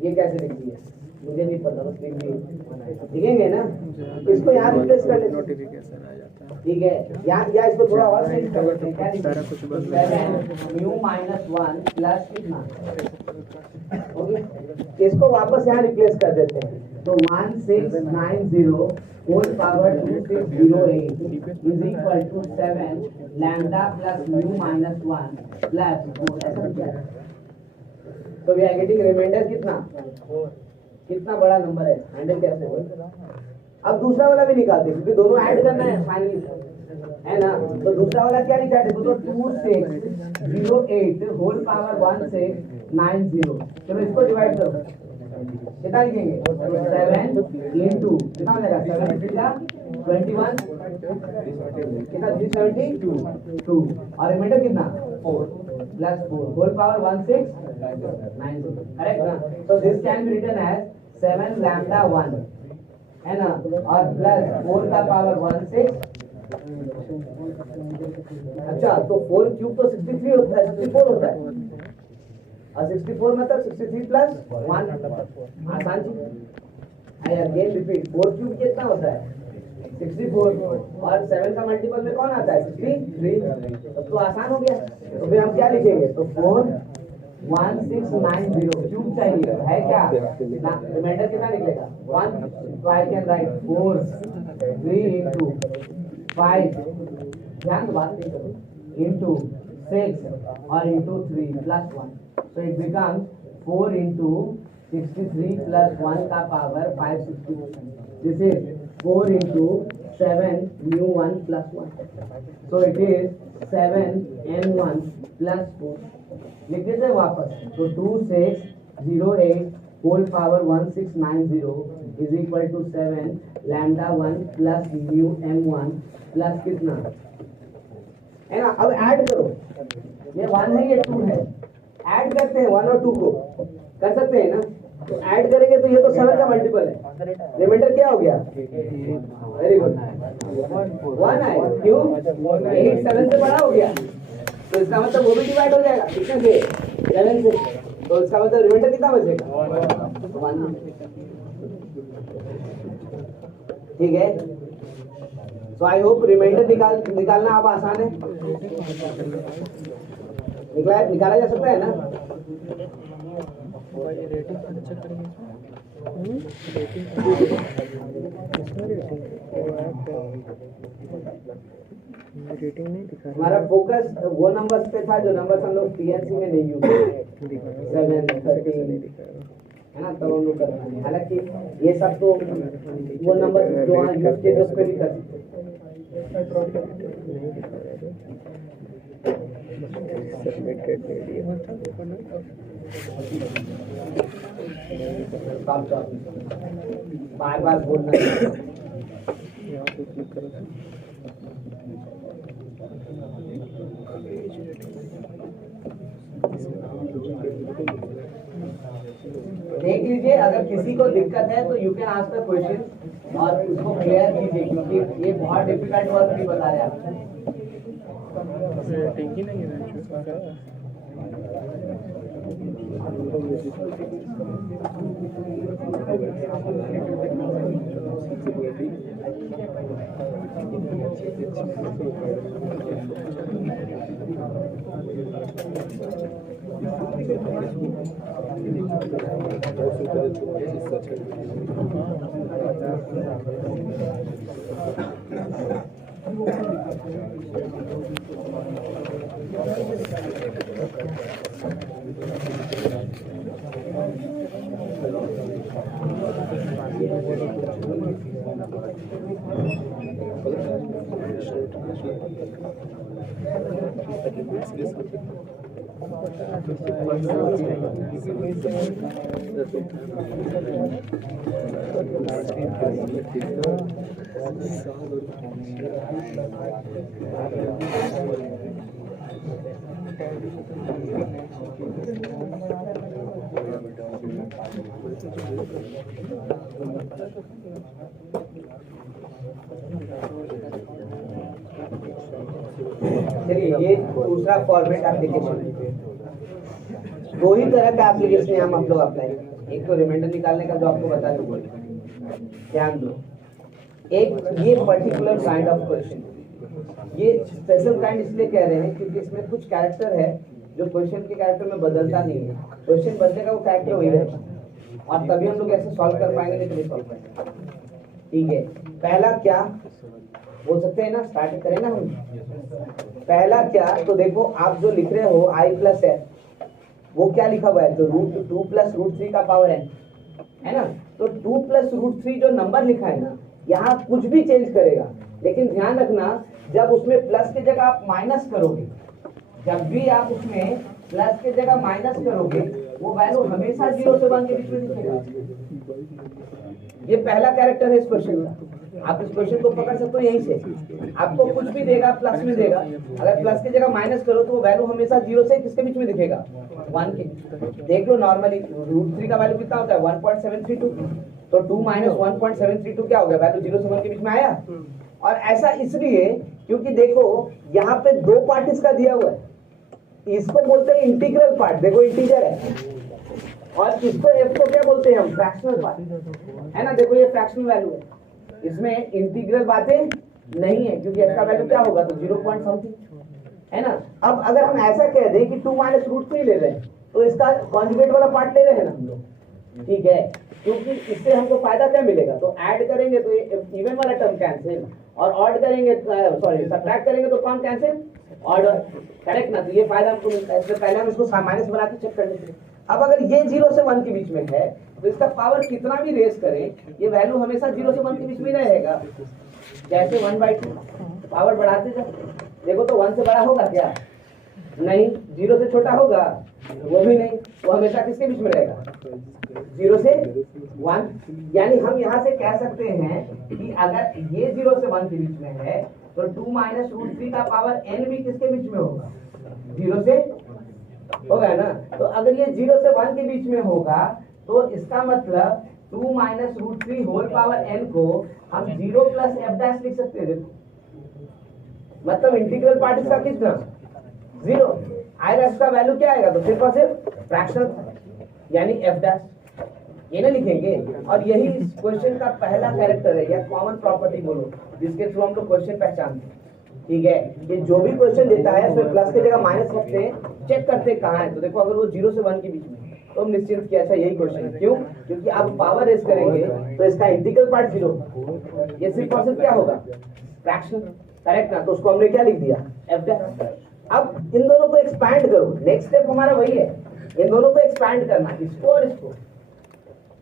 ये कैसे लिखिए मुझे नहीं पता, बस लिख दिए लिखेंगे ना, इसको यहाँ रिप्लेस कर लेते नोटिफिकेशन आ जाता है। ठीक है। या इसको थोड़ा और चेंज कर लेते हैं, क्या लिखेंगे? 7 म्यू माइनस 1 प्लस कितना, ओके। इसको वापस यहाँ रिप्लेस कर देते हैं, तो 1690 whole power 2608 is equal to 7 lambda plus mu minus 1 plus 4, ऐसा क्या है? तो वी आर गेटिंग रिमाइंडर कितना बड़ा नंबर है, हैंडल कैसे होगा? अब दूसरा वाला भी निकालते हैं क्योंकि दोनों ऐड करना है फाइनली, है ना। तो दूसरा वाला क्या लिखा है? देखो तो 2608 होल पावर 1690। चलो इसको डिवाइड करो, कितना लिखेंगे? 7 इंटू कितना हो जाएगा? 7 21 कितना? 372 और रिमाइंडर कितना? 4 प्लस 4 होल पावर 1690, करेक्ट ना। तो this can be written as 7 lambda 1, है ना, और प्लस 4 का पावर 16। अच्छा तो 4 क्यूब तो 63 होता है, 64 होता है, और 64 मतलब 63 प्लस 1, आसान चीज। आई अगेन रिपीट, 4 क्यूब कितना होता है? 64, और 7 का मल्टीपल में कौन आता है? 63। तो आसान हो गया। तो फिर हम क्या लिखेंगे? तो 4 1690 क्यूब चाहिए है क्या? रिमाइंडर कितना निकलेगा? 1। तो आई कैन राइट 4 3 इंटू 5, ध्यान बात नहीं करो, इंटू 6 और into 3 plus 1। So it becomes 4 into 63 plus 1 का power 560। This is 4 into 7 mu 1 plus 1. So it is 7 n1 plus 4. लिख देते हैं वापस, तो 2608 whole power 1690 is equal to 7 lambda 1 plus mu m1 plus कितना है ना। अब ऐड करो, ये 1 है ये 2 है, ऐड करते हैं 1 और 2 को, कर सकते हैं ना। तो ऐड करेंगे तो ये तो 7 का मल्टीपल है, रिमाइंडर क्या हो गया? वेरी गुड, 1 आएगा। क्यों? 8 7 से बड़ा हो गया, तो इसका मतलब वो भी डिवाइड हो जाएगा कितने से? 7 से। तो इसका मतलब रिमाइंडर कितना बचेगा? 1। ठीक है। तो आई होप रिमाइंडर निकालना अब आसान है, निकाला जा सकता है ना। रेटिंग अच्छा करेंगे, रेटिंग नहीं दिखा। हमारा फोकस वो नंबर्स पे था जो नंबर्स हम लोग पीएनसी में नहीं यूज करते, 7 13 है ना, तब हम लोग कर रहे हैं। हालांकि ये सब तो वो नंबर जो यूज किए उस पे भी कर सकते हैं। बार बार बोलना देख लीजिए, अगर किसी को दिक्कत है तो you can ask the question और उसको क्लियर कीजिए, क्योंकि ये बहुत डिफिकल्ट वर्क नहीं बता रहे आप। चलिए ये दूसरा फॉर्मेट एप्लीकेशन। दो ही तरह का एप्लीकेशन हम आप लोग अप्लाई, एक तो रिमाइंडर निकालने का जो आपको बता दूंगा, ध्यान दो। एक ये पर्टिकुलर काइंड ऑफ क्वेश्चन, ये स्पेशल काइंड इसलिए कह रहे हैं क्योंकि इसमें कुछ कैरेक्टर है जो क्वेश्चन के कैरेक्टर में बदलता नहीं है। क्वेश्चन बदलेगा वो कैरेक्टर वही रहेगा, और तभी हम लोग ऐसे सॉल्व कर पाएंगे, नहीं तो नहीं सॉल्व करेंगे। ठीक है, पहला क्या बोल सकते हैं ना, स्टार्ट करें ना हम। पहला क्या, तो देखो आप जो लिख रहे हो i प्लस है, वो क्या लिखा हुआ है, तो √2 प्लस √3 का पावर है ना। तो 2 प्लस √3 जो नंबर लिखा है ना, यहाँ कुछ भी चेंज करेगा, लेकिन ध्यान रखना जब उसमें प्लस की जगह आप माइनस करोगे, जब भी आप उसमें प्लस की जगह माइनस करोगे, वो वैल्यू हमेशा 0 से 1 के बीच में दिखेगा। ये पहला कैरेक्टर है इस क्वेश्चन का। आप इस क्वेश्चन को पकड़ सकते हो यहीं से, आपको कुछ भी देगा प्लस में देगा, अगर प्लस की जगह माइनस करो तो वो वैल्यू हमेशा 0 से किसके बीच में दिखेगा, 1 के। देख लो नॉर्मली √3 का वैल्यू कितना होता है, 1.732, तो 2 माइनस 1.732 क्या हो गया, वैल्यू 0 से 1 के बीच में आया। और ऐसा इसलिए क्योंकि देखो यहाँ पे दो पार्ट इसका दिया हुआ है, इसको बोलते हैं इंटीग्रल पार्ट, देखो इंटीजर है, और इसको f को क्या बोलते हैं हम, फ्रैक्शनल पार्ट है ना। देखो ये फ्रैक्शनल वैल्यू है, इसमें इंटीग्रल बातें नहीं है क्योंकि f का वैल्यू क्या होगा, तो 0 पॉइंट समथिंग है ना। अब अगर हम ऐसा कह दें कि 2 माइनस √3 ले रहे हैं, तो इसका कॉन्जुगेट वाला पार्ट ले रहे हैं ना हम लोग, ठीक है, क्योंकि इससे हमको फायदा क्या मिलेगा, तो ऐड करेंगे तो इवन वाला टर्म कैंसिल, और ऑड करेंगे, सॉरी सब्ट्रैक्ट करेंगे तो कौन कैंसिल, ऑड, करेक्ट ना। तो ये फायदा हमको मिलता है, इससे पहले हम इसको माइनस बना के चेक कर लेते हैं। अब अगर ये 0 से 1 के बीच में है, तो इसका पावर कितना भी रेस करें, ये वैल्यू हमेशा 0 से 1 के बीच में रहेगा। जैसे 1/2 पावर बढ़ाते जाओ, देखो तो 1 से बड़ा होगा क्या, नहीं, 0 से छोटा होगा, वो भी नहीं, वो हमेशा किसके बीच में रहेगा, 0 से 1। यानी हम यहाँ से कह सकते हैं कि अगर ये 0 से 1 के बीच में है, तो 2 माइनस √3 का पावर n भी किसके बीच में होगा, 0 से होगा ना। तो अगर ये 0 से 1 के बीच में होगा, तो इसका मतलब 2 माइनस √3 होल पावर n को हम 0 प्लस f' लिख सकते हैं। देखो मतलब इंटीग्रल पार्ट इसका कितना, 0 आएगा, इसका वैल्यू क्या आएगा, तो सिर्फ और सिर्फ फ्रैक्शनल, यानी f', ये ना लिखेंगे। और यही इस क्वेश्चन का पहला कैरेक्टर है, या कॉमन प्रॉपर्टी बोलो, जिसके थ्रू हम लोग क्वेश्चन पहचानते हैं। ठीक है, ये जो भी क्वेश्चन देता है उसमें प्लस की जगह माइनस रखते हैं, चेक करते हैं कहाँ है। तो देखो अगर वो 0 से 1 के बीच में, तो हम निश्चिंत किया, अच्छा यही क्वेश्चन है। क्यों, क्योंकि आप पावर रेस करेंगे तो इसका इंटीग्रल पार्ट 0, ये सिर्फ और सिर्फ क्या होगा, फ्रैक्शन, करेक्ट ना। तो उसको हमने क्या लिख दिया, f'। अब इन दोनों को एक्सपैंड करो, नेक्स्ट स्टेप हमारा वही है, इन दोनों को एक्सपैंड करना, इसको और इसको,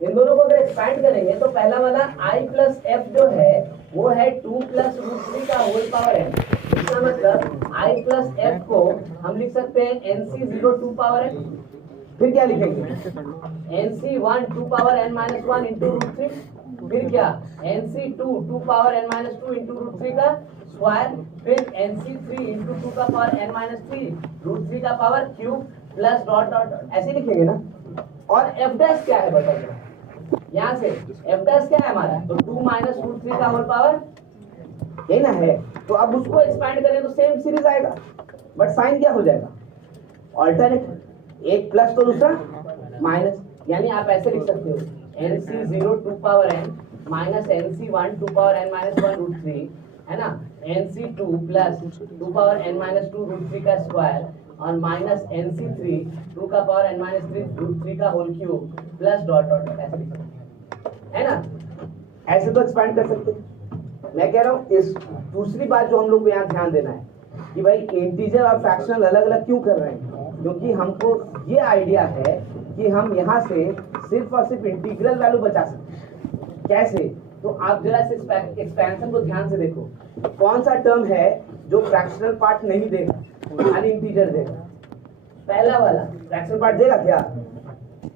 इन दोनों को अगर एक्सपैंड करेंगे तो पहला वाला i प्लस f जो है वो है 2 प्लस √3 का होल पावर n। इसका मतलब i प्लस f को हम लिख सकते हैं nc0 2 पावर n। फिर क्या लिखेंगे, nc1 2 power n minus 1 into √3, फिर क्या nc2 2 power n minus 2 into √3 का स्क्वायर, फिर nc3 इंटू 2 का पावर n माइनस 3 √3 का power cube plus dot dot, ऐसे लिखेंगे ना। और f' क्या है बताओ, यहाँ से f' क्या है हमारा, तो 2 माइनस √3 का होल पावर, यही ना है। तो अब उसको एक्सपैंड करें तो सेम सीरीज आएगा, बट साइन क्या हो जाएगा, ऑल्टरनेट, एक प्लस तो दूसरा माइनस। यानी आप ऐसे लिख सकते हो nc0 2 power n minus nc1 2 power n minus 1 √3 है ना, nc2 plus 2 power n minus 2 √3 का स्क्वायर, और माइनस nc3 2 का पावर n माइनस 3 √3 का whole cube plus dot dot, ऐसे लिख सकते है ना। ऐसे तो एक्सपैंड कर सकते हैं। मैं कह रहा हूँ इस दूसरी बात जो हम लोग को यहाँ ध्यान देना है कि भाई इंटीजर और फ्रैक्शनल अलग अलग क्यों कर रहे हैं, क्योंकि हमको ये आइडिया है कि हम यहाँ से सिर्फ और सिर्फ इंटीग्रल वैल्यू बचा सकते हैं। कैसे, तो आप जरा इस एक्सपेंशन को ध्यान से देखो, कौन सा टर्म है जो फ्रैक्शनल पार्ट नहीं देगा, खाली इंटीजर देगा। पहला वाला फ्रैक्शनल पार्ट देगा क्या?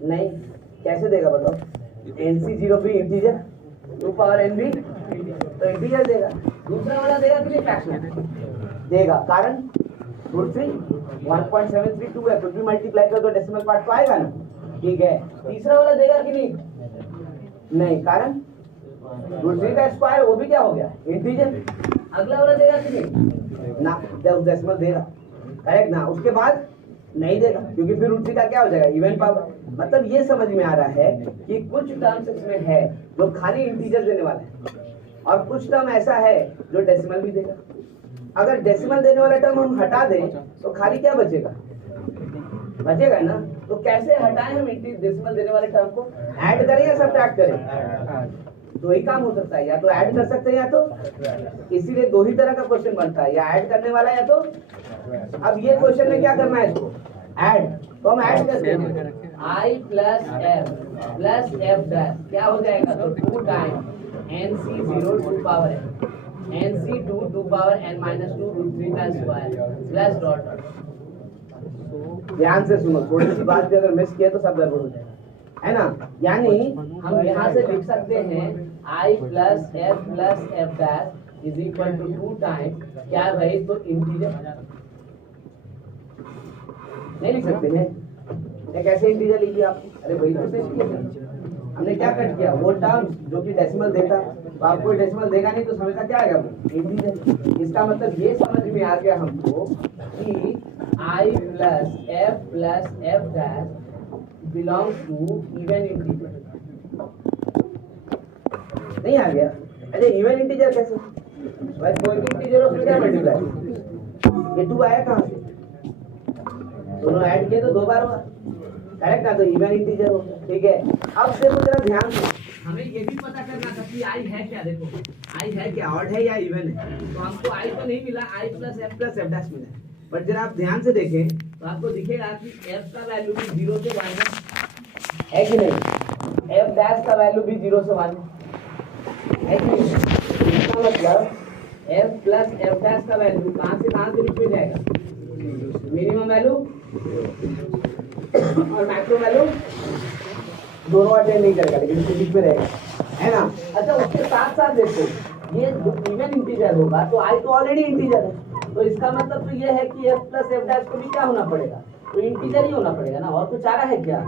नहीं। कैसे देगा बताओ? NC0 भी इंटीजर, 2 पावर n भी तो इंटीजर देगा। दूसरा वाला देगा कि नहीं? फ्रैक्शनल देगा। कारण √3 1.732 है, कुछ भी मल्टीप्लाई कर दो डेसिमल पार्ट तो आएगा ना, ठीक है। तीसरा वाला देगा कि नहीं? नहीं। कारण √3 का स्क्वायर वो भी क्या हो गया? इंटीजर। अगला वाला देगा कि नहीं? ना, जब डेसिमल देगा, करेक्ट ना। उसके बाद नहीं देगा, क्योंकि फिर √3 का क्या हो जाएगा? Even power. मतलब ये समझ में आ रहा है कि कुछ टर्म्स इसमें है जो खाली इंटीजर देने वाला है, और कुछ टर्म ऐसा है जो डेसिमल भी देगा। अगर डेसिमल देने वाला टर्म हम हटा दें तो खाली क्या बचेगा? बचेगा ना। तो कैसे हटाएं हम डेसिमल देने वाले टर्म को? ऐड करें या सब्ट्रैक्ट करें? दो ही काम हो सकता है, या तो ऐड कर सकते हैं या तो, इसीलिए दो ही तरह का क्वेश्चन बनता है, या ऐड करने वाला या तो। अब ये क्वेश्चन में क्या करना है इसको? ऐड। तो हम ऐड करते हैं I प्लस एफ डैश क्या हो जाएगा? तो 2 time NC0 2 power n, NC2 2 power n minus 2 √3 का स्क्वायर प्लस डॉट डॉट। ध्यान से सुनो, थोड़ी सी बात भी अगर मिस किया तो सब गड़बड़ हो जाएगा, है ना। यानी हम यहाँ से लिख सकते हैं I plus f dash is equal to 2 time क्या भाई? तो इंटीजर नहीं लिख सकते हैं? ये कैसे इंटीजर लिखिए आप? अरे वही तो सेट किया हमने। क्या कट किया? वो टर्म जो कि डेसिमल देता, तो आपको डेसिमल देगा नहीं तो हमेशा क्या आएगा? इंटीजर। इसका मतलब ये समझ में आ गया हमको कि I plus f dash belongs to even integer. नहीं आ गया? अरे इवन इंटीजर कैसे भाई? कोई भी इंटीजर हो फिर क्या मल्टीप्लाई? ये 2 आया कहाँ से? दोनों ऐड किए तो 2 बार हुआ, करेक्ट ना। तो इवन इंटीजर हो गया, ठीक है। अब देखो जरा ध्यान से, हमें ये भी पता करना था कि I है क्या। देखो I है क्या? ऑड है या इवन है? तो हमको I तो नहीं मिला, I प्लस एफ डैश मिला है। पर जरा आप ध्यान से देखें तो आपको दिखेगा कि f का वैल्यू भी 0 से 1 है कि नहीं? f डैश का वैल्यू भी 0 से 1 है कि नहीं? इसका मतलब f प्लस एफ डैश का वैल्यू कहाँ से बीच में जाएगा? मिनिमम वैल्यू और मैक्सिमम वैल्यू दोनों अटेंड नहीं करेगा, लेकिन इसके बीच में रहेगा, है ना। अच्छा, उसके साथ साथ देखो ये इवन इंटीजर होगा तो I तो ऑलरेडी इंटीजर है, तो इसका मतलब तो ये है कि f प्लस एफ डैश को भी क्या होना पड़ेगा? तो इंटीजर ही होना पड़ेगा ना, और कुछ आ रहा है क्या?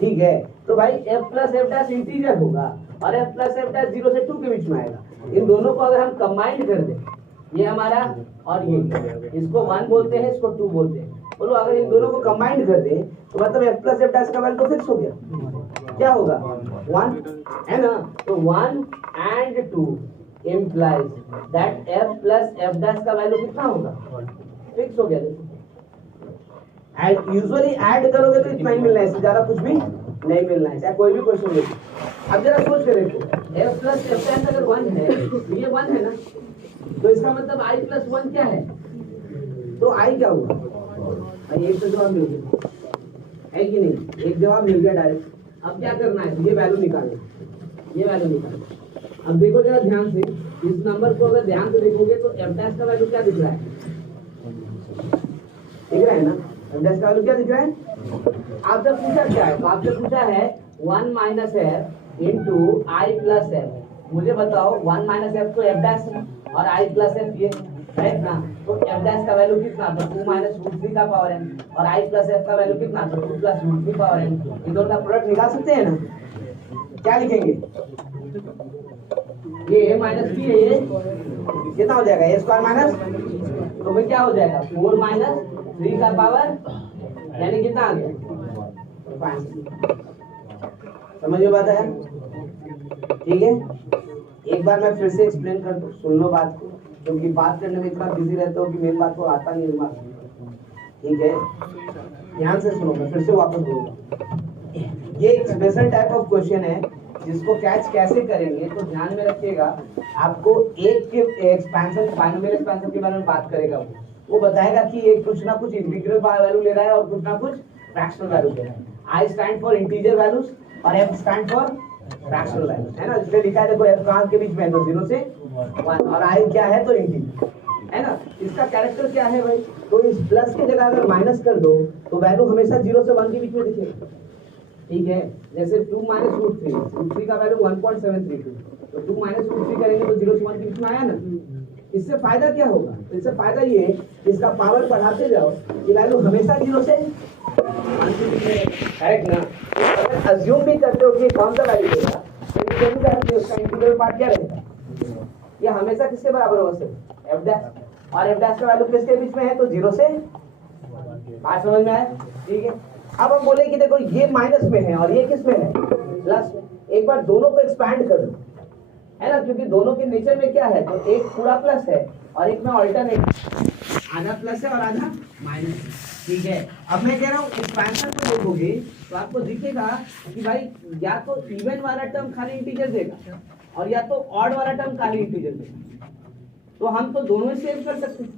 ठीक है। तो भाई f plus f dash integer होगा और f प्लस एफ डैश 0 से 2 के बीच में आएगा। इन दोनों को अगर हम कंबाइंड कर दें, ये हमारा और ये, इसको 1 बोलते हैं, इसको 2 बोलते हैं। बोलो अगर इन दोनों को कंबाइंड कर दें तो मतलब f प्लस एफ डैश का वैल्यू तो फिक्स हो गया। क्या होगा? 1, है ना। तो 1 and 2 implies that f plus f dash का वैल्यू कितना होगा? फिक्स हो गया। देखो एंड यूजुअली ऐड करोगे तो इतना ही मिलना है, इससे ज्यादा कुछ भी नहीं मिलना है, चाहे कोई भी क्वेश्चन देखो। अब जरा सोच के देखो, f प्लस एफ डैश अगर 1 है तो ये 1 है ना, तो इसका मतलब I प्लस 1 क्या है? तो I क्या हुआ? एक तो जवाब मिल गया, है कि नहीं? एक जवाब मिल गया डायरेक्ट। अब क्या करना है? ये वैल्यू निकालना, ये वैल्यू निकालना। अब देखो जरा ध्यान से, इस नंबर को अगर ध्यान से देखोगे तो एफ डैश का वैल्यू क्या दिख रहा है? दिख रहा है ना? एफ डैश का वैल्यू क्या दिख रहा है? आपसे पूछा क्या है? तो आपसे पूछा है 1 माइनस एफ इंटू आई प्लस एफ। मुझे बताओ 1 माइनस एफ तो एफ डैश है और आई प्लस एफ ये है ना। तो एफ डैश का वैल्यू कितना था? 2 माइनस √3 का पावर n, और आई प्लस एफ का वैल्यू कितना था? 2 प्लस √3 पावर n। इन दोनों का प्रोडक्ट निकाल सकते हैं ना? क्या लिखेंगे? ये a माइनस b है, ये कितना हो जाएगा? a स्क्वायर माइनस, तो फिर क्या हो जाएगा? 4 माइनस 3 का पावर, यानी कितना आ गया? 5। समझ में बात है? ठीक है, एक बार मैं फिर से एक्सप्लेन कर दूं, सुन लो बात को, क्योंकि बात करने में इतना बिजी रहता हूँ कि मेरी बात को आता नहीं दिमाग। ठीक है, ध्यान से सुनो, मैं फिर से वापस बोलूंगा। ये एक स्पेशल टाइप ऑफ क्वेश्चन है जिसको कैच कैसे करेंगे, तो ध्यान में रखिएगा। आपको एक के एक्सपेंशन, बाइनोमियल एक्सपेंशन के बारे में बात करेगा, वो बताएगा कि एक कुछ ना कुछ इंटीग्रल वैल्यू ले रहा है और कुछ ना कुछ फ्रैक्शनल वैल्यू ले रहा है। I stand for integer values और F stand for fractional values, है ना। इसमें लिखा है देखो F कहाँ के बीच में है? तो 0 से 1, और I क्या है? तो इंटीजर, है ना। इसका कैरेक्टर क्या है भाई? तो इस प्लस की जगह अगर माइनस कर दो तो वैल्यू हमेशा 0 से 1 के बीच में दिखेगा। ठीक है, जैसे 2 माइनस रूट 3, रूट 3 का वैल्यू 1.732, तो 2 माइनस रूट 3 करेंगे तो 0 से 1 के बीच में आया ना। इससे फायदा क्या होगा? इससे फायदा ये है कि इसका पावर बढ़ाते जाओ, ये वैल्यू हमेशा 0 से 1 के बीच में, करेक्ट ना? अगर अज्यूम भी करते हो कि कौन सा वैल्यू देगा, तो ये भी जानते हो उसका इंटीग्रल पार्ट क्या रहेगा? ये हमेशा किसके बराबर होगा सर? f डैश, और f डैश का वैल्यू किसके बीच में है? तो 0 से, बात समझ में आया? ठीक है, अब हम बोले कि देखो ये माइनस में है और ये किस में है? प्लस में। एक बार दोनों को एक्सपैंड कर दो, है ना, क्योंकि दोनों के नेचर में क्या है, तो एक पूरा प्लस है और एक में ऑल्टरनेट, आधा प्लस है और आधा माइनस है। ठीक है, अब मैं कह रहा हूँ एक्सपेंशन को देखोगे तो आपको दिखेगा कि भाई या तो इवन वाला टर्म खाली इंटीजर देगा और या तो ऑड वाला टर्म खाली इंटीजर देगा। तो हम तो दोनों ही सेव कर सकते हैं,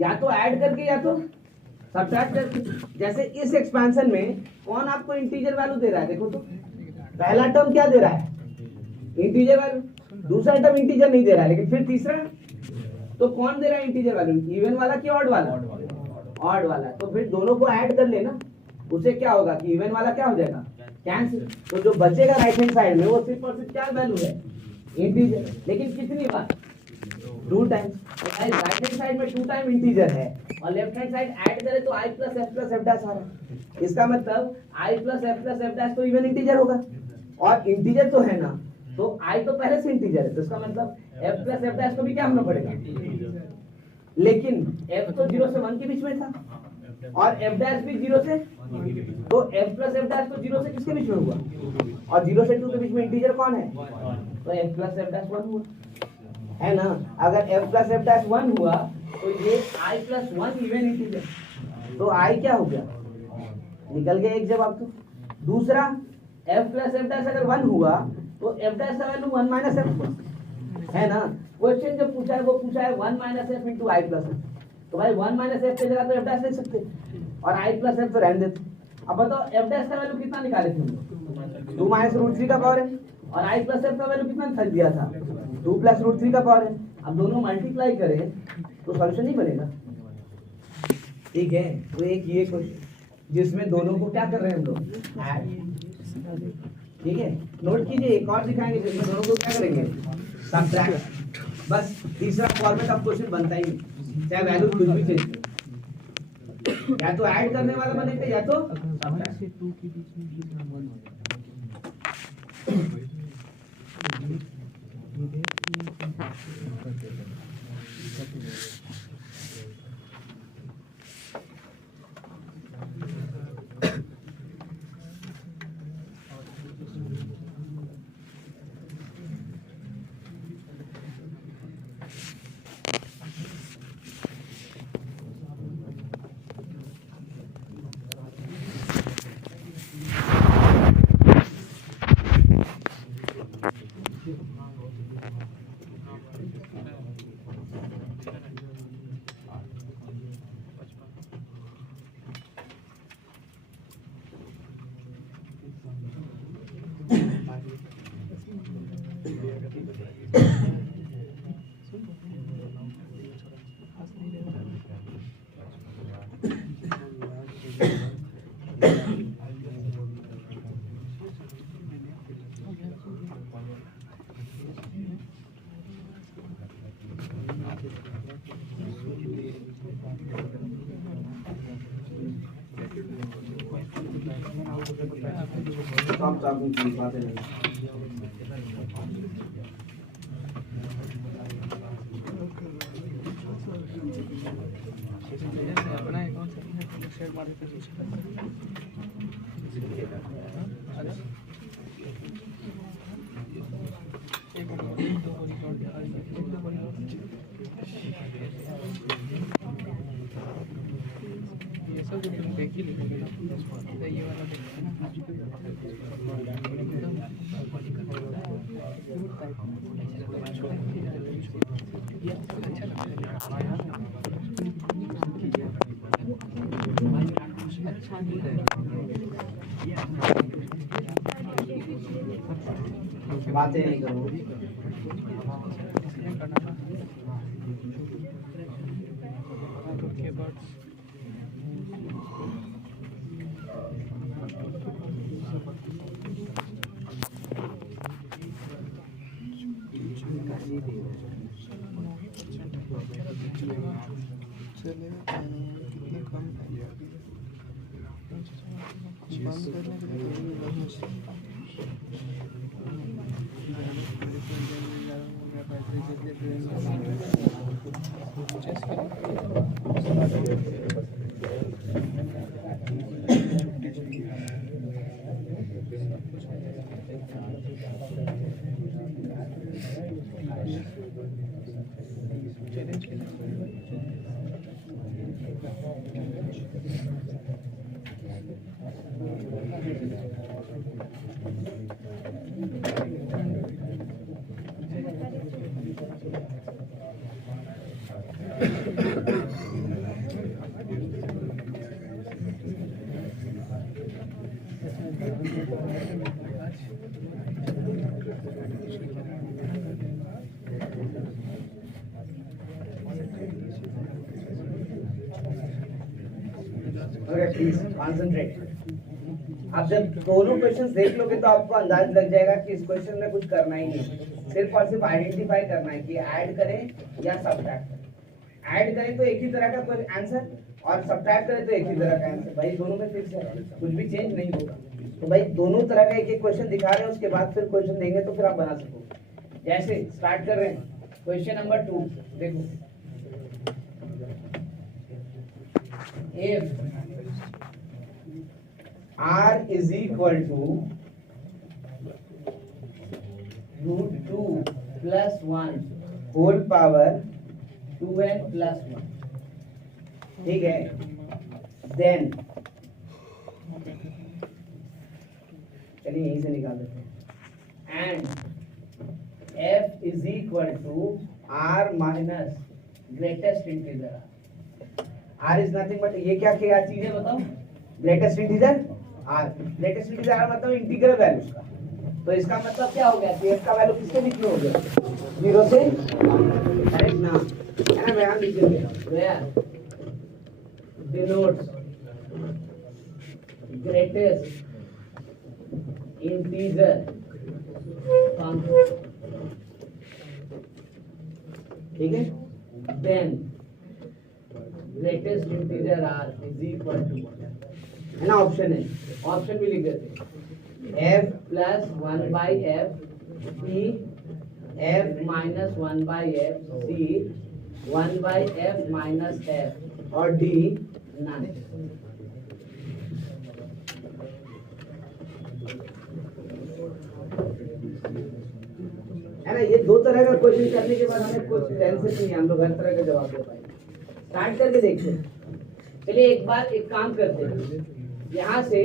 या तो ऐड करके या तो सब्ट्रैक्ट करके। जैसे इस एक्सपेंशन में कौन आपको इंटीजर वैल्यू दे रहा है? देखो तो पहला टर्म क्या दे रहा है? Integer value. दूसरा टर्म इंटीजर नहीं दे रहा है, लेकिन फिर तीसरा तो कौन दे रहा है इंटीजर वैल्यू? इवन वाला कि ऑड वाला? ऑड वाला। तो फिर दोनों को ऐड कर लेना, उससे क्या होगा कि इवन वाला क्या हो जाएगा? कैंसिल। तो जो बचेगा राइट हैंड साइड में वो सिर्फ और सिर्फ क्या वैल्यू है? इंटीजर। लेकिन कितनी बार? 2 टाइम्स। राइट हैंड साइड में 2 टाइम इंटीजर है और लेफ्ट हैंड साइड ऐड करें तो i plus f plus f dash आ रहा है। इसका मतलब i plus f plus f dash तो इवन इंटीजर होगा, और इंटीजर तो है ना, तो i तो पहले से इंटीजर है, तो इसका मतलब f प्लस f डैश को भी क्या होना पड़ेगा? लेकिन f तो 0 से 1 के बीच में था और f डैश भी 0 से, तो f प्लस f डैश तो 0 से किसके बीच में हुआ? और 0 से 2 के बीच में इंटीजर कौन है? तो f प्लस f डैश 1 हुआ, है ना। अगर f प्लस f डैश 1 हुआ तो ये i प्लस 1 इवन इंटीजर, तो i क्या हो गया? निकल गया एक जवाब। तो दूसरा f प्लस f डैश अगर 1 हुआ तो f डैश का वैल्यू 1 माइनस f, है ना। क्वेश्चन जो पूछा है वो पूछा है 1 माइनस f इंटू आई प्लस f, तो भाई 1 माइनस f की जगह तो f डैश ले सकते और i प्लस f तो रहने देते। अब बताओ f डैश का वैल्यू कितना निकाले थे? 2 माइनस रूट 3 का पावर है, और i प्लस f का वैल्यू कितना निकाल दिया था? 2 प्लस रूट 3 का पावर है। अब दोनों मल्टीप्लाई करें तो सॉल्यूशन नहीं बनेगा। ठीक है, तो एक ये क्वेश्चन जिसमें दोनों को क्या कर रहे हैं हम लोग? ऐड। ठीक है, नोट कीजिए, एक और दिखाएंगे जिसमें दोनों को क्या करेंगे? सब्ट्रैक्ट। बस तीसरा फॉर्मेट ऑफ क्वेश्चन बनता ही नहीं, चाहे वैल्यू कुछ भी चेंज करो, या तो ऐड करने वाला बनेगा या तो सब्ट्रैक्ट। बातें नहीं करो। चलेगा कितनी कम बंद करने के लिए कोई भी बहुत मुश्किल प्लीज कॉन्सेंट्रेट। आप जब दोनों क्वेश्चंस देख लोगे तो आपको अंदाज लग जाएगा कि इस क्वेश्चन में कुछ करना ही नहीं, सिर्फ और सिर्फ आइडेंटिफाई करना है कि ऐड करें या सब्ट्रैक्ट करें। ऐड करें तो एक ही तरह का आंसर और सब्ट्रैक्ट करें तो एक ही तरह का आंसर। भाई दोनों में फिक्स है, कुछ भी चेंज नहीं होगा। तो भाई दोनों तरह का एक एक क्वेश्चन दिखा रहे हैं, उसके बाद फिर क्वेश्चन देंगे तो फिर आप बना सकोगे। जैसे स्टार्ट कर रहे हैं क्वेश्चन नंबर 2, देखो if r is equal to root 2 plus 1 whole power 2n plus 1, ठीक है, then चलिए यहीं से निकाल देते हैं, and f is equal to r minus greatest integer r is nothing but ये क्या चीज है बताओ, greatest integer r। Greatest integer r मतलब इंटीग्रल वैल्यू का। तो इसका मतलब क्या हो गया कि f का वैल्यू किसके बीच में हो गया, 0 से करेक्ट ना, है ना। मैं लिख देंगे where denotes greatest integer function, ठीक है, then greatest integer r is equal to, है ना, ऑप्शन है, ऑप्शन भी लिख देते हैं f plus 1 by f c f minus 1 by f c 1 by f minus f और d नन। है ना। ये दो तरह का क्वेश्चन करने के बाद हमें कुछ टेंशन नहीं है, हम लोग हर तरह का जवाब दे पाएंगे। स्टार्ट करके देखते हैं। चलिए एक बार एक काम करते हैं, यहाँ से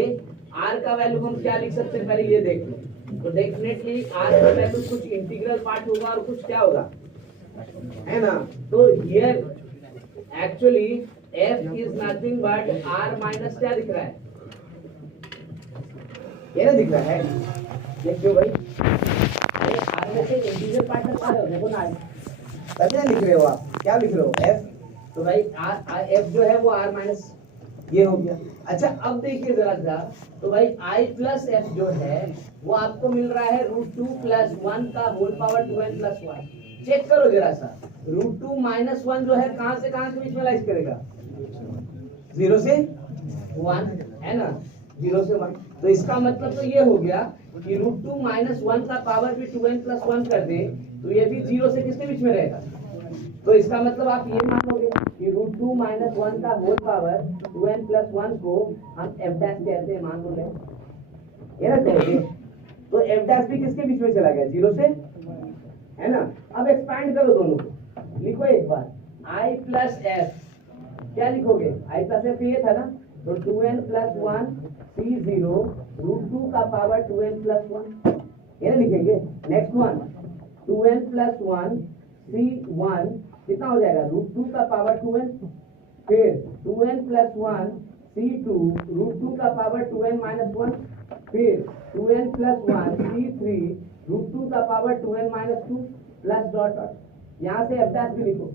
r का वैल्यू हम क्या लिख सकते हैं पहले ये देख लो। तो डेफिनेटली r का वैल्यू कुछ इंटीग्रल पार्ट होगा और कुछ क्या होगा, है ना। तो here actually f is nothing but r minus क्या दिख रहा है, ये ना दिख रहा है, देखियो भाई r में से इंटीग्रल पार्ट निकाल रहे हो, देखो ना तभी ना लिख रहे हो आप, क्या लिख रहे हो f। तो भाई f जो है वो r माइनस ये हो गया। अच्छा अब देखिए जरा सा, तो भाई i प्लस f जो है वो आपको मिल रहा है √2 प्लस 1 का whole power 2n plus 1। Check करो जरा सा, √2 माइनस 1 जो है कहां से कहां के बीच में लाइज करेगा, 0 से 1, है ना, 0 से 1। तो इसका मतलब तो ये हो गया कि √2 माइनस 1 का पावर भी 2n प्लस 1 कर दे तो ये भी 0 से किसके बीच में रहेगा। तो इसका मतलब आप ये मानोगे कि √2 माइनस 1 का होल पावर 2n प्लस 1 को हम f डैश कहते हैं, मान लो ये ना कहोगे। तो f डैश भी किसके बीच में चला गया, 0 से, है ना। अब एक्सपैंड करो दोनों को, लिखो एक बार i प्लस f, क्या लिखोगे, i प्लस f ये था ना, तो 2n प्लस 1 c0 √2 का पावर 2n प्लस 1, ये ना लिखेंगे। Next one 2n plus 1 c1 कितना हो जाएगा, √2 का पावर 2n, फिर 2n प्लस 1 c2 √2 का पावर 2n माइनस 1, फिर 2n प्लस 1 c3 √2 का power 2n minus 2 plus dot dot. यहाँ से f डैश भी लिखो,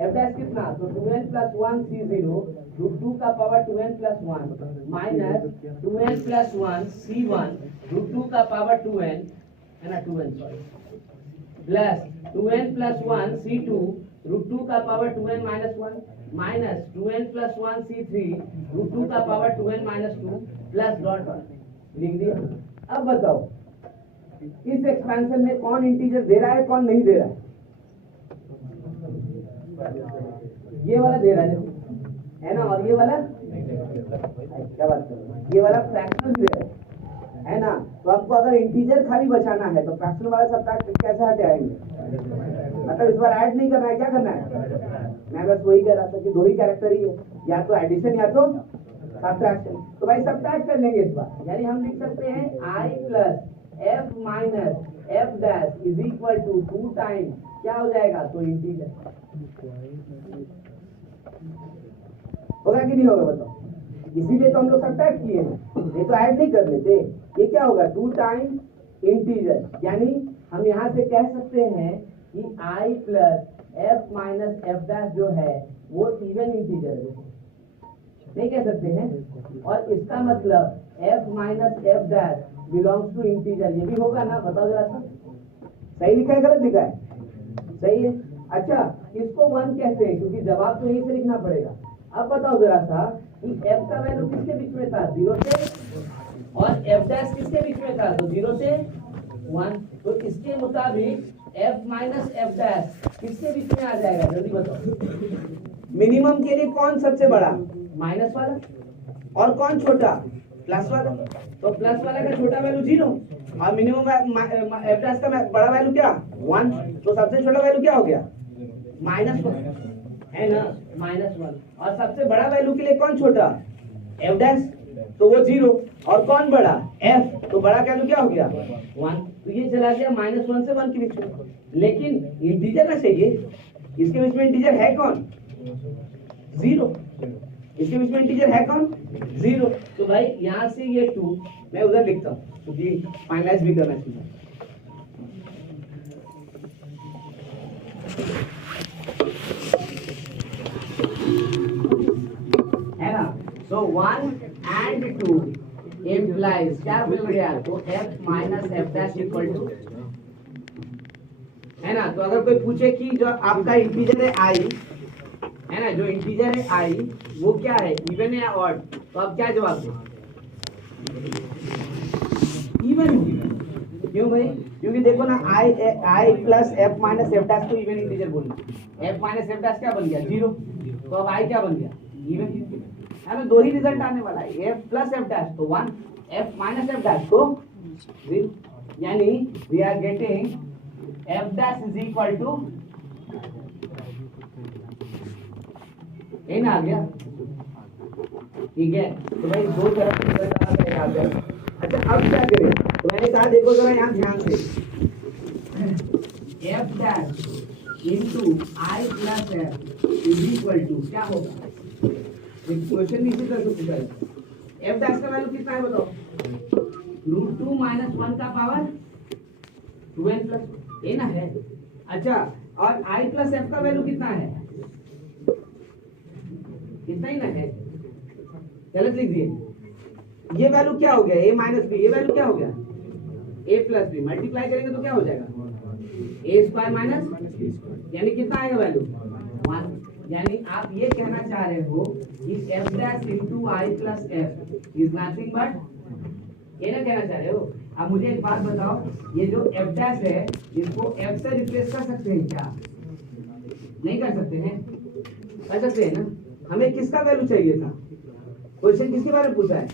f डैश कितना, तो 2n प्लस 1 c0 √2 का power 2n plus 1 minus 2n plus 1 c1 √2 का पावर 2n, है ना, 2n sorry, plus 2n plus 1 c2 √2 का power 2n minus 1 minus 2n plus 1 C3 √2 का power 2n minus 2 plus dot लिख दिया। अब बताओ इस एक्सपेंशन में कौन इंटीजर दे रहा है कौन नहीं दे रहा है? ये वाला दे रहा है ना, और ये वाला क्या बात कर रहे हो, ये वाला फ्रैक्शनल दे रहा है ना। तो आपको अगर इंटीजर खाली बचाना है तो फ्रैक्शनल वाला सब्ट्रैक्ट कैसे हटे आएंगे? मतलब इस बार ऐड नहीं करना है, क्या करना है? मैं बस वही कह रहा था कि दो ही कैरेक्टर ही है, या तो एडिशन या तो सब्ट्रैक्शन। तो भाई सब्ट्रैक्ट कर लेंगे इस बार, यानी हम लिख सकते हैं I plus f minus f dash is equal to 2 time क्या हो जाएगा? तो इंटीजर होगा कि नहीं होगा बताओ? इसीलिए तो हम लोग सब्ट्रैक्ट किए हैं, ये तो ऐड नहीं कर लेते। ये क्या होगा? 2 टाइम इंटीजर, यानी हम यहाँ से कह सकते हैं कि I plus f minus f dash जो है वो इवन इंटीजर है, नहीं कह सकते हैं। और इसका मतलब f minus f dash belongs to integer, ये भी होगा ना? बताओ जरा सा, सही लिखा है गलत लिखा है? सही है। अच्छा, इसको 1 कहते हैं क्योंकि जवाब तो यहीं से लिखना पड़ेगा। अब बताओ जरा सा कि f का वैल्यू किसके बीच में था? 0 से, और f डैश किसके बीच में था? तो 0 से 1। तो इसके मुताबिक f माइनस f डैश किसके बीच में आ जाएगा? जल्दी बताओ। मिनिमम के लिए कौन सबसे बड़ा? माइनस वाला। और कौन छोटा? प्लस वाला। तो प्लस वाला का छोटा वैल्यू 0 और मिनिमम f डैश का बड़ा वैल्यू क्या? 1। तो सबसे छोटा वैल्यू क्या हो गया? -1 है ना, -1। और सबसे बड़ा वैल्यू के लिए कौन छोटा? f डैश, तो वो 0। और कौन बड़ा? f, तो बड़ा वैल्यू क्या हो गया? 1। तो ये चला गया -1 से 1 के बीच में। लेकिन इंटीजर ना चाहिए, इसके बीच में इंटीजर है कौन? 0। इसके बीच में इंटीजर है कौन? 0। तो भाई यहाँ से ये 2 मैं उधर लिखता हूँ क्योंकि फाइनलाइज भी करना चाहिए। है ना? So 1 and 2 implies क्या मिल गया? तो f minus f dash equal to, है ना। तो अगर कोई पूछे कि जो आपका इंटीजर है I, है ना, जो इंटीजर है I वो क्या है, इवन है या ऑड? तो आप क्या जवाब दें? इवन। क्यों भाई? क्योंकि देखो ना I plus f minus f dash को इवन इंटीजर बोलेंगे। f माइनस f डैश क्या बन गया? 0। तो अब I क्या बन गया? इवन। हमें दो ही रिजल्ट आने वाला है, f प्लस f डैश तो 1, f माइनस f डैश तो 0। यानी we are getting f dash is equal to, ये ना आ गया, ठीक है। तो भाई दो तरफ रिजल्ट आ गया। अच्छा अब क्या करें? तो मैंने कहा देखो जरा यहाँ ध्यान से, f dash into I plus f is equal to क्या होगा? क्वेश्चन नीचे कर सकते हैं। f डैश का वैल्यू कितना है बताओ? √2 माइनस 1 का पावर 2n प्लस ए ना है। अच्छा, और I प्लस f का वैल्यू कितना है? कितना ही ना है, गलत लिख दिए। ये वैल्यू क्या हो गया? a minus b. ये वैल्यू क्या हो गया? a plus B. मल्टीप्लाई करेंगे तो क्या हो जाएगा? a स्क्वायर माइनस, यानी कितना आएगा वैल्यू? 1। यानी आप ये कहना चाह रहे हो कि f dash into I plus f is nothing but, ये ना कहना चाह रहे हो? अब मुझे एक बात बताओ, ये जो f डैश है इसको f से रिप्लेस कर सकते हैं क्या? नहीं कर सकते हैं? कर सकते हैं ना। हमें किसका वैल्यू चाहिए था? क्वेश्चन किसके बारे में पूछा है?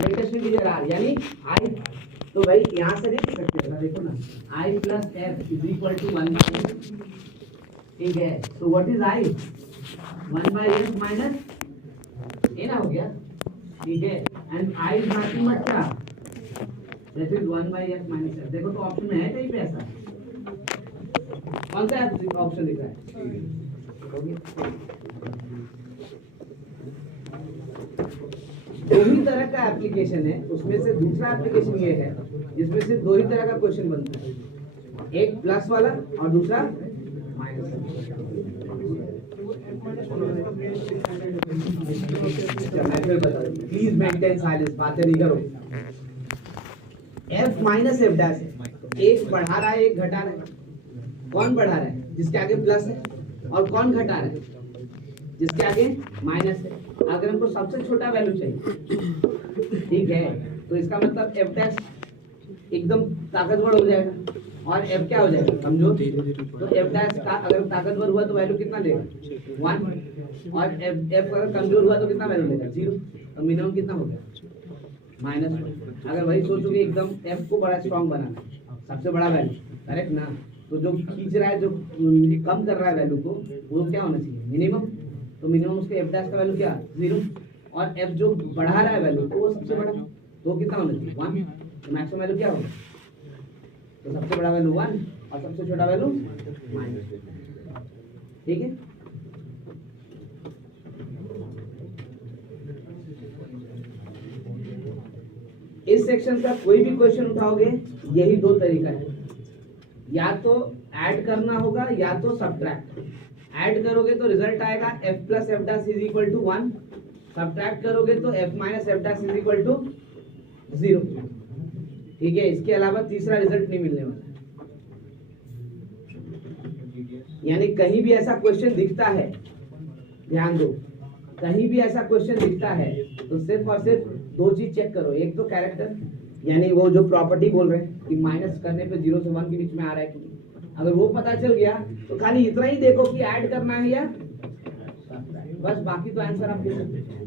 लेटेस्ट इंटीजर r, यानी I। तो भाई यहाँ से देख सकते हो, देखो ना, I plus f is equal to 1/f, ठीक है। तो what is I? 1/f minus a ना हो गया, ठीक है। And I is nothing but क्या? That is 1/f minus f। देखो तो ऑप्शन में है कहीं पे ऐसा? कौन सा ऑप्शन दिख रहा है? दो ही तरह का एप्लीकेशन है, उसमें से दूसरा एप्लीकेशन ये है जिसमें से दो ही तरह का क्वेश्चन बनता है, एक प्लस वाला और दूसरा माइनस। मैं फिर बता दूं, प्लीज मेंटेन साइलेंस, बातें नहीं करो। f माइनस f डैश है, एक बढ़ा रहा है एक घटा रहा है। कौन बढ़ा रहा है? जिसके आगे प्लस है, और कौन घटा रहा है, जिसके आगे माइनस है। अगर हमको सबसे छोटा वैल्यू चाहिए, ठीक है, तो इसका मतलब एफ डैश एकदम ताकतवर हो जाएगा, और एफ क्या हो जाएगा कमजोर। तो एफ डैश का अगर ताकतवर हुआ तो वैल्यू कितना देगा 1, और एफ अगर कमजोर हुआ तो कितना वैल्यू देगा 0। तो मिनिमम कितना हो गया -1। अगर वही सोचोगे एकदम एफ को बड़ा स्ट्रॉन्ग बनाना, सबसे बड़ा वैल्यू, करेक्ट ना, तो जो खींच रहा है, जो कम कर रहा है वैल्यू को, वो क्या होना चाहिए मिनिमम। तो मिनिमम उसके एफ डैश का वैल्यू क्या 0, और एफ जो बढ़ा रहा है वैल्यू तो वो सबसे बड़ा, तो कितना होना चाहिए 1। तो मैक्सिमम वैल्यू क्या होगा, तो सबसे बड़ा वैल्यू 1 और सबसे छोटा वैल्यू -, ठीक है। इस सेक्शन का कोई भी क्वेश्चन उठाओगे यही दो तरीका है, या तो ऐड करना होगा या तो सब्ट्रैक्ट। ऐड करोगे तो रिजल्ट आएगा f plus f dash is equal to 1, subtract करोगे तो f minus f dash is equal to 0, ठीक है। इसके अलावा तीसरा रिजल्ट नहीं मिलने वाला। यानी कहीं भी ऐसा क्वेश्चन दिखता है, ध्यान दो, कहीं भी ऐसा क्वेश्चन दिखता है तो सिर्फ और सिर्फ दो चीज चेक करो, एक तो कैरेक्टर, यानी वो जो प्रॉपर्टी बोल रहे हैं कि माइनस करने पे 0 से 1 के बीच में आ रहा है कि नहीं। अगर वो पता चल गया तो खाली इतना ही देखो कि ऐड करना है या बस, बाकी तो आंसर आप दे सकते हैं।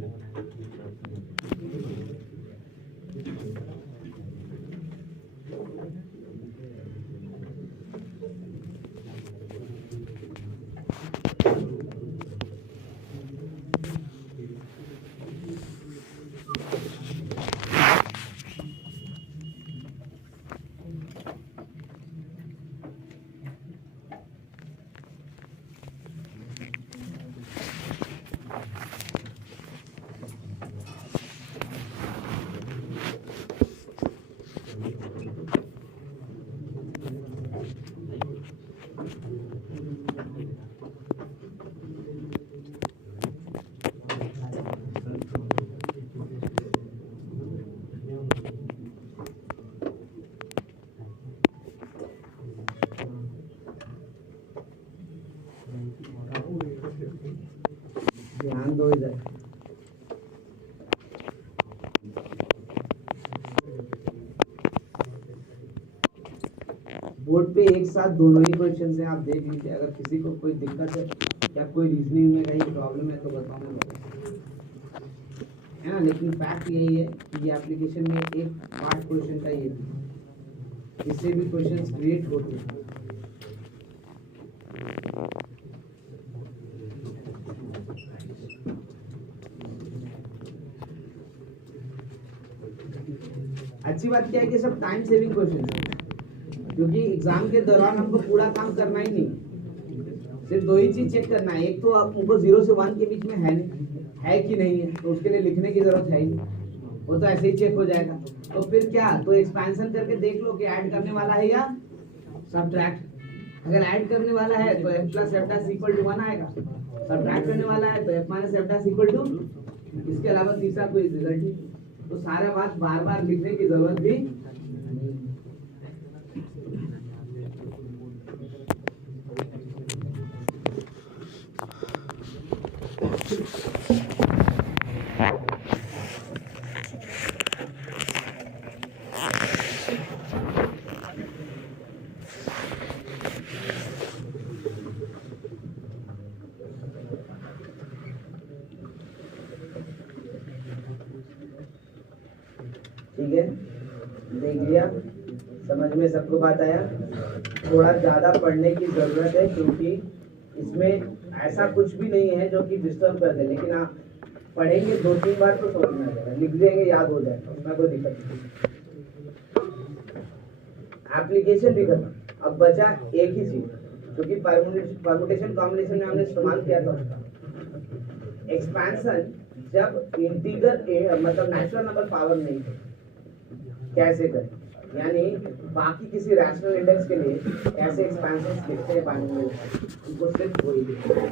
ध्यान दो इधर, बोर्ड पे एक साथ दोनों ही क्वेश्चन हैं, आप देख लीजिए। अगर किसी को कोई दिक्कत है या कोई रीजनिंग में कहीं प्रॉब्लम है तो बताऊंगा, है ना। लेकिन फैक्ट यही है कि ये एप्लीकेशन में एक पार्ट क्वेश्चन का ये है, इससे भी क्वेश्चंस क्रिएट होते हैं। अच्छी बात क्या है कि सब टाइम सेविंग क्वेश्चन है, क्योंकि एग्जाम के दौरान हमको पूरा काम करना ही नहीं, सिर्फ दो ही चीज चेक करना है। एक तो आपको 0 से 1 के बीच में है कि नहीं है, तो उसके लिए लिखने की जरूरत है ही, वो तो ऐसे ही चेक हो जाएगा। तो फिर क्या, तो एक्सपेंशन करके देख लो कि ऐड करने वाला है या सब्ट्रैक्ट। अगर ऐड करने वाला है तो f plus f dash equal to 1 आएगा, सब्ट्रैक्ट करने वाला है तो f minus f dash equal to, इसके अलावा तीसरा कोई रिजल्ट नहीं। तो सारा बात बार बार लिखने की जरूरत भी नहीं। ठीक है, देख लिया, समझ में सबको बात आया। थोड़ा ज़्यादा पढ़ने की ज़रूरत है, क्योंकि इसमें ऐसा कुछ भी नहीं है जो कि डिस्टर्ब कर दे, लेकिन आप पढ़ेंगे 2-3 बार तो समझ में आ जाएगा, लिख देंगे याद हो जाएगा, उसमें कोई दिक्कत नहीं। एप्लीकेशन भी खत्म, अब बचा एक ही चीज, क्योंकि परमुटेशन कॉम्बिनेशन में हमने इस्तेमाल किया था उसका एक्सपेंशन, जब इंटीजर मतलब नेचुरल नंबर पावर नहीं थे, कैसे करें, यानी बाकी किसी रैशनल इंडेक्स के लिए कैसे एक्सपेंशन लिखते हैं बाइनोमियल, उनको सिर्फ वही लिखते हैं।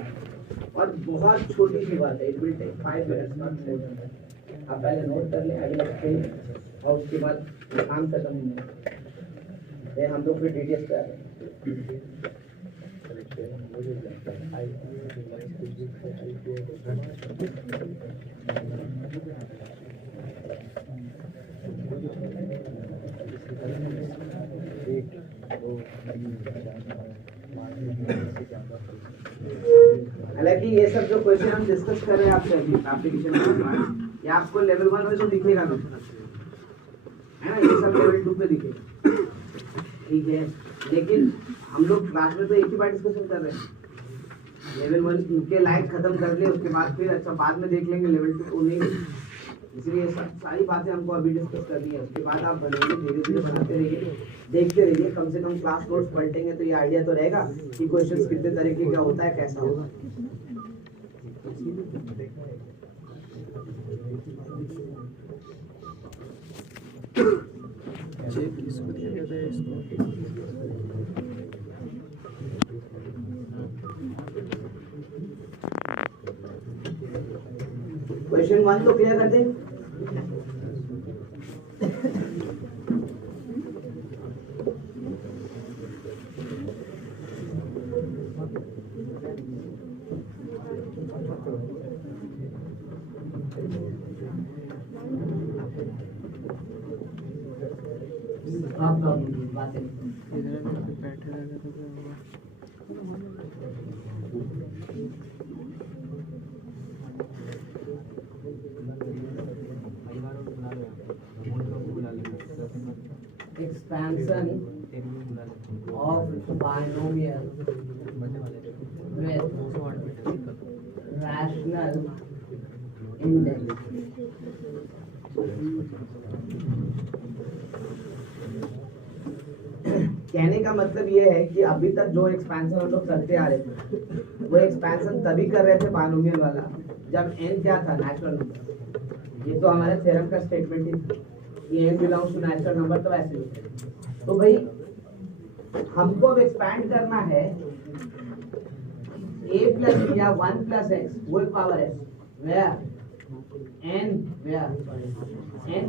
और बहुत छोटी सी बात है, it will take 5 minutes not more than that. आप पहले नोट कर लें, अगले हफ्ते और उसके बाद काम खत्म होने, हम लोग फिर डिटेल्स पे आ रहे हैं। हालांकि ये सब जो क्वेश्चन हम डिस्कस कर रहे हैं आपसे अभी एप्लीकेशन में, ये आपको लेवल 1 में तो दिखेगा ना, है ना, ये सब लेवल 2 पे दिखेगा, ठीक है। लेकिन हम लोग क्लास में तो एक ही बार डिस्कशन कर रहे हैं, लेवल 1 के लायक खत्म कर लिए, उसके बाद फिर अच्छा बाद में देख लेंगे लेवल 2 को, नहीं, इसलिए सारी बातें हमको अभी डिस्कस करनी है। उसके बाद आप बनेंगे, धीरे धीरे बनाते रहिए, देखते रहिए, कम से कम क्लास नोट्स पलटेंगे तो ये आइडिया तो रहेगा कि क्वेश्चंस कितने तरीके का होता है, कैसा होगा। इसको दिया गया था इसको। क्वेश्चन 1 तो क्लियर कर दे। आप बातें बैठे रहने तो क्या हुआ? expansion of binomial with rational index. कहने का मतलब ये है कि अभी तक जो एक्सपेंशन हम लोग करते आ रहे थे वो एक्सपेंशन तभी कर रहे थे बाइनोमियल वाला जब n क्या था, नेचुरल नंबर। ये तो हमारे थ्योरम का स्टेटमेंट ही था कि n belongs to natural number, तो ऐसे होते हैं। तो भाई हमको अब एक्सपैंड करना है a प्लस या 1 plus x whole power s where n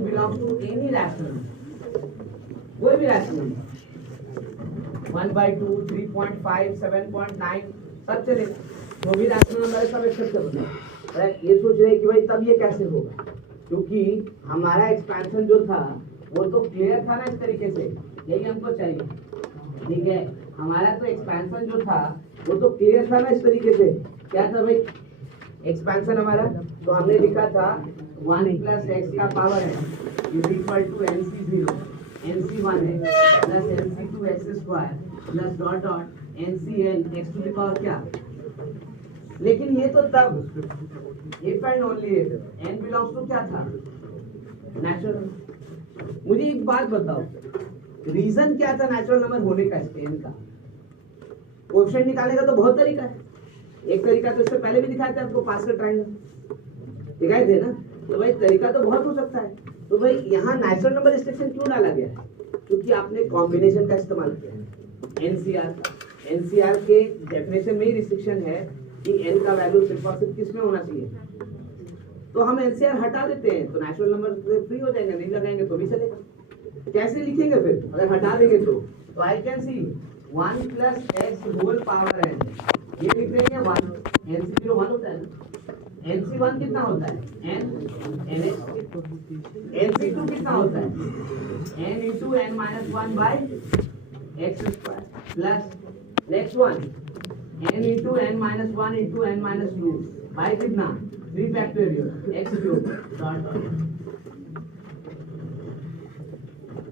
belongs to any rational number, कोई भी रैशनल नंबर, 1/2, 3.5, 7.9 सब चलेगा, जो भी रैशनल नंबर है सब एक्सेप्ट कर रहे। ये सोच रहे हैं कि भाई तब ये कैसे होगा, क्योंकि हमारा एक्सपेंशन जो था वो तो क्लियर था ना इस तरीके से, यही हमको चाहिए, ठीक है। हमारा तो एक्सपेंशन जो था वो तो क्लियर था ना इस तरीके से, क्या था भाई एक्सपेंशन हमारा, तो हमने लिखा था 1 प्लस एक्स का पावर है is equal to NC0, NC1 है plus NC2 x square plus dot dot NCN x to the power क्या। लेकिन ये तो तब if and only if n belongs to क्या था, नेचुरल। मुझे एक बात बताओ, रीजन क्या था नेचुरल नंबर होने का n का? कोएफिशिएंट निकालने का तो बहुत तरीका है, एक तरीका तो इससे पहले भी दिखाया था आपको, पास्कल ट्रायंगल दिखाए थे ना, तो भाई तरीका तो बहुत हो सकता है। तो भाई यहाँ नेचुरल नंबर रिस्ट्रिक्शन क्यों डाला गया है? क्योंकि आपने कॉम्बिनेशन का इस्तेमाल किया है, एनसीआर के डेफिनेशन में ही रिस्ट्रिक्शन है कि n का वैल्यू सिर्फ और सिर्फ किस में होना चाहिए, तो हम एनसीआर हटा देते हैं तो नेचुरल नंबर फ्री हो जाएंगे, नहीं लगाएंगे तो भी चलेगा। कैसे लिखेंगे फिर अगर हटा देंगे तो I can see 1 plus x whole power n, ये लिख देंगे 1, NC0 1 होता है ना, NC1 कितना होता है n, NC2 कितना होता है n into n minus 1 by x square plus next one n into n minus 1 into n minus 2 by कितना 3 factorial x cube dot dot.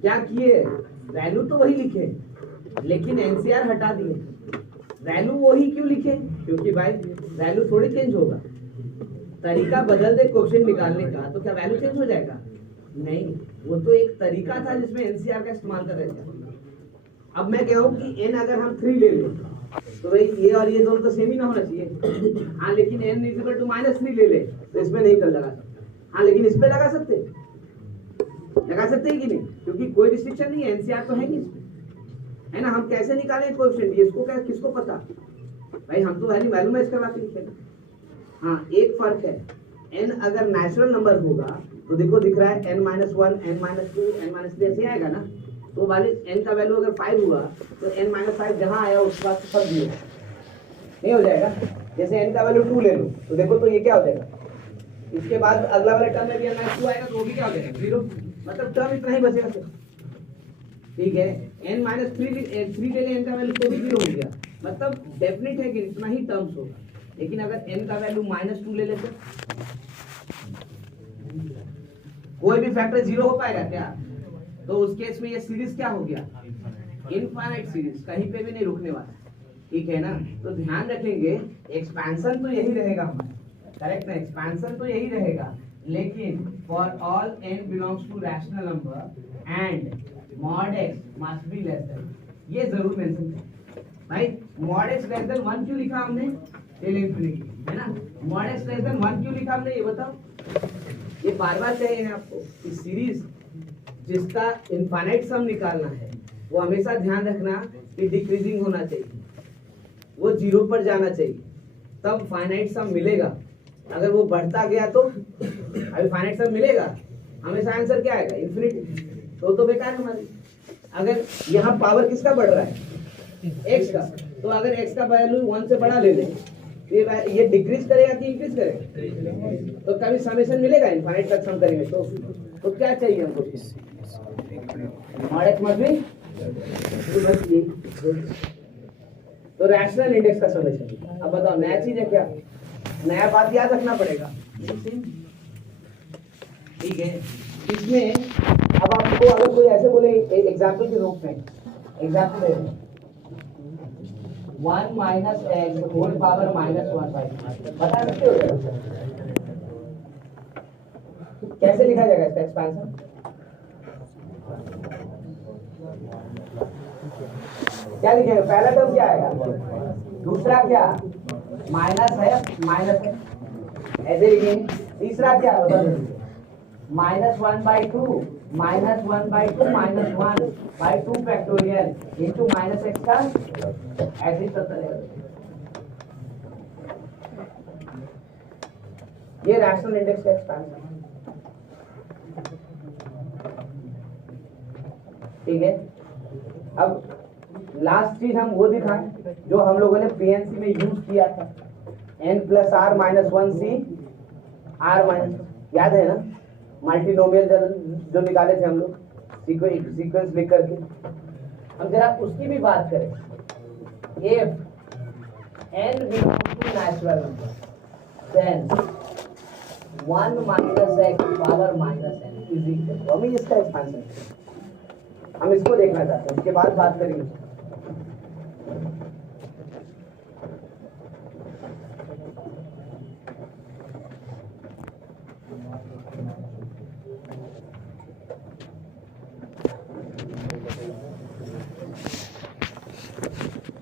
क्या किए, वैल्यू तो वही लिखे लेकिन एनसीआर हटा दिए। वैल्यू वही क्यों लिखे, क्योंकि भाई वैल्यू थोड़ी चेंज होगा, तरीका बदल दे क्वेश्चन निकालने का तो क्या वैल्यू चेंज हो जाएगा? नहीं, वो तो एक तरीका था जिसमें एनसीआर का इस्तेमाल कर रहे थे। अब मैं कह रहा हूँ कि n अगर हम 3 ले लें तो भाई ये और ये दोनों तो सेम ही ना होना चाहिए, हाँ, लेकिन n इक्वल टू -3 ले ले तो इसमें नहीं कर लगा सकते, हाँ, लेकिन इस पे लगा सकते हैं कि नहीं, क्योंकि कोई रिस्ट्रिक्शन नहीं है, एनसीआर तो है नहीं इसमें, है ना। हम कैसे निकालें कोएफिशिएंट, इसको क्या किसको पता भाई, हम तो वैल्यू मैच करवा के लिखेंगे। हाँ, एक फर्क है, n अगर नेचुरल नंबर होगा तो देखो दिख रहा है n-1, n-2, n-3 ऐसे आएगा ना, तो वाले n का वैल्यू अगर 5 हुआ तो n-5 जहाँ आया उसके बाद सब 0, नहीं हो जाएगा। जैसे n का वैल्यू 2 ले लो तो देखो तो ये क्या हो जाएगा, इसके बाद अगला वाले टर्म में भी n 2 आएगा तो वो भी क्या हो जाएगा 0, मतलब टर्म इतना ही बचेगा सिर्फ। ठीक है, n - 3 ले ले n का वैल्यू तो भी 0 हो गया, मतलब डेफिनेट है कि इतना ही टर्म्स होगा। लेकिन अगर n का वैल्यू -2 ले लेते कोई भी फैक्टर 0 हो पाएगा क्या? तो उस केस में ये सीरीज क्या हो गया, इनफाइनाइट सीरीज, कहीं पे भी नहीं रुकने वाला। ठीक है ना, तो ध्यान रखेंगे एक्सपेंशन तो यही रहेगा हमारा, करेक्ट ना, एक्सपेंशन तो यही रहेगा, लेकिन for all n belongs to rational number and mod x must be less than, ये जरूर मेंशन करें भाई। mod x लेस देन 1 क्यों लिखा हमने, टिल इंफिनिटी, है ना। mod x लेस देन 1 क्यों लिखा हमने, ये बताओ। ये बार-बार चाहिए है आपको कि सीरीज जिसका इनफाइनाइट सम निकालना है वो हमेशा ध्यान रखना कि डिक्रीजिंग होना चाहिए, वो 0 पर जाना चाहिए, तब फाइनाइट सम मिलेगा। अगर वो बढ़ता गया तो अभी फाइनाइट सम मिलेगा, हमेशा आंसर क्या आएगा, इंफिनिटी, तो बेकार है हमारी। अगर यहाँ पावर किसका बढ़ रहा है, x का, तो अगर x का वैल्यू 1 से बड़ा ले ले, ये डिक्रीज करेगा कि इंक्रीज करेगा, तो कभी समेशन मिलेगा, इनफाइनाइट तक सम करेंगे तो क्या चाहिए हमको, mod x मस्ट बी, तो रैशनल इंडेक्स का समेशन। अब बताओ नया चीज है क्या, नया बात याद रखना पड़ेगा। ठीक है, इसमें अब आपको अगर कोई ऐसे बोले एग्जाम्पल के रूप में, एग्जाम्पल दे 1 - x होल पावर -1/, बता सकते हो कैसे लिखा जाएगा इसका एक्सपेंशन? क्या लिखेंगे, पहला टर्म क्या आएगा, दूसरा क्या माइनस है, माइनस है ऐसे लिखेंगे, तीसरा क्या बता दीजिए, -1/2 -1/2 फैक्टोरियल इंटू -x का ऐसे ही चलता रहेगा। ये रैशनल इंडेक्स का एक्सपेंशन। ठीक है, अब लास्ट चीज हम वो दिखाएं जो हम लोगों ने पीएनसी में यूज किया था, n + r - 1c r-, याद है ना, मल्टीनोमियल जो निकाले थे हम लोग सीक्वेंस लिख करके। हम जरा उसकी भी बात करें, if n belongs to natural number then 1 - x power -n is equal to, हमें इसका एक्सपेंशन हम इसको देखना चाहते हैं, उसके बाद बात करेंगे।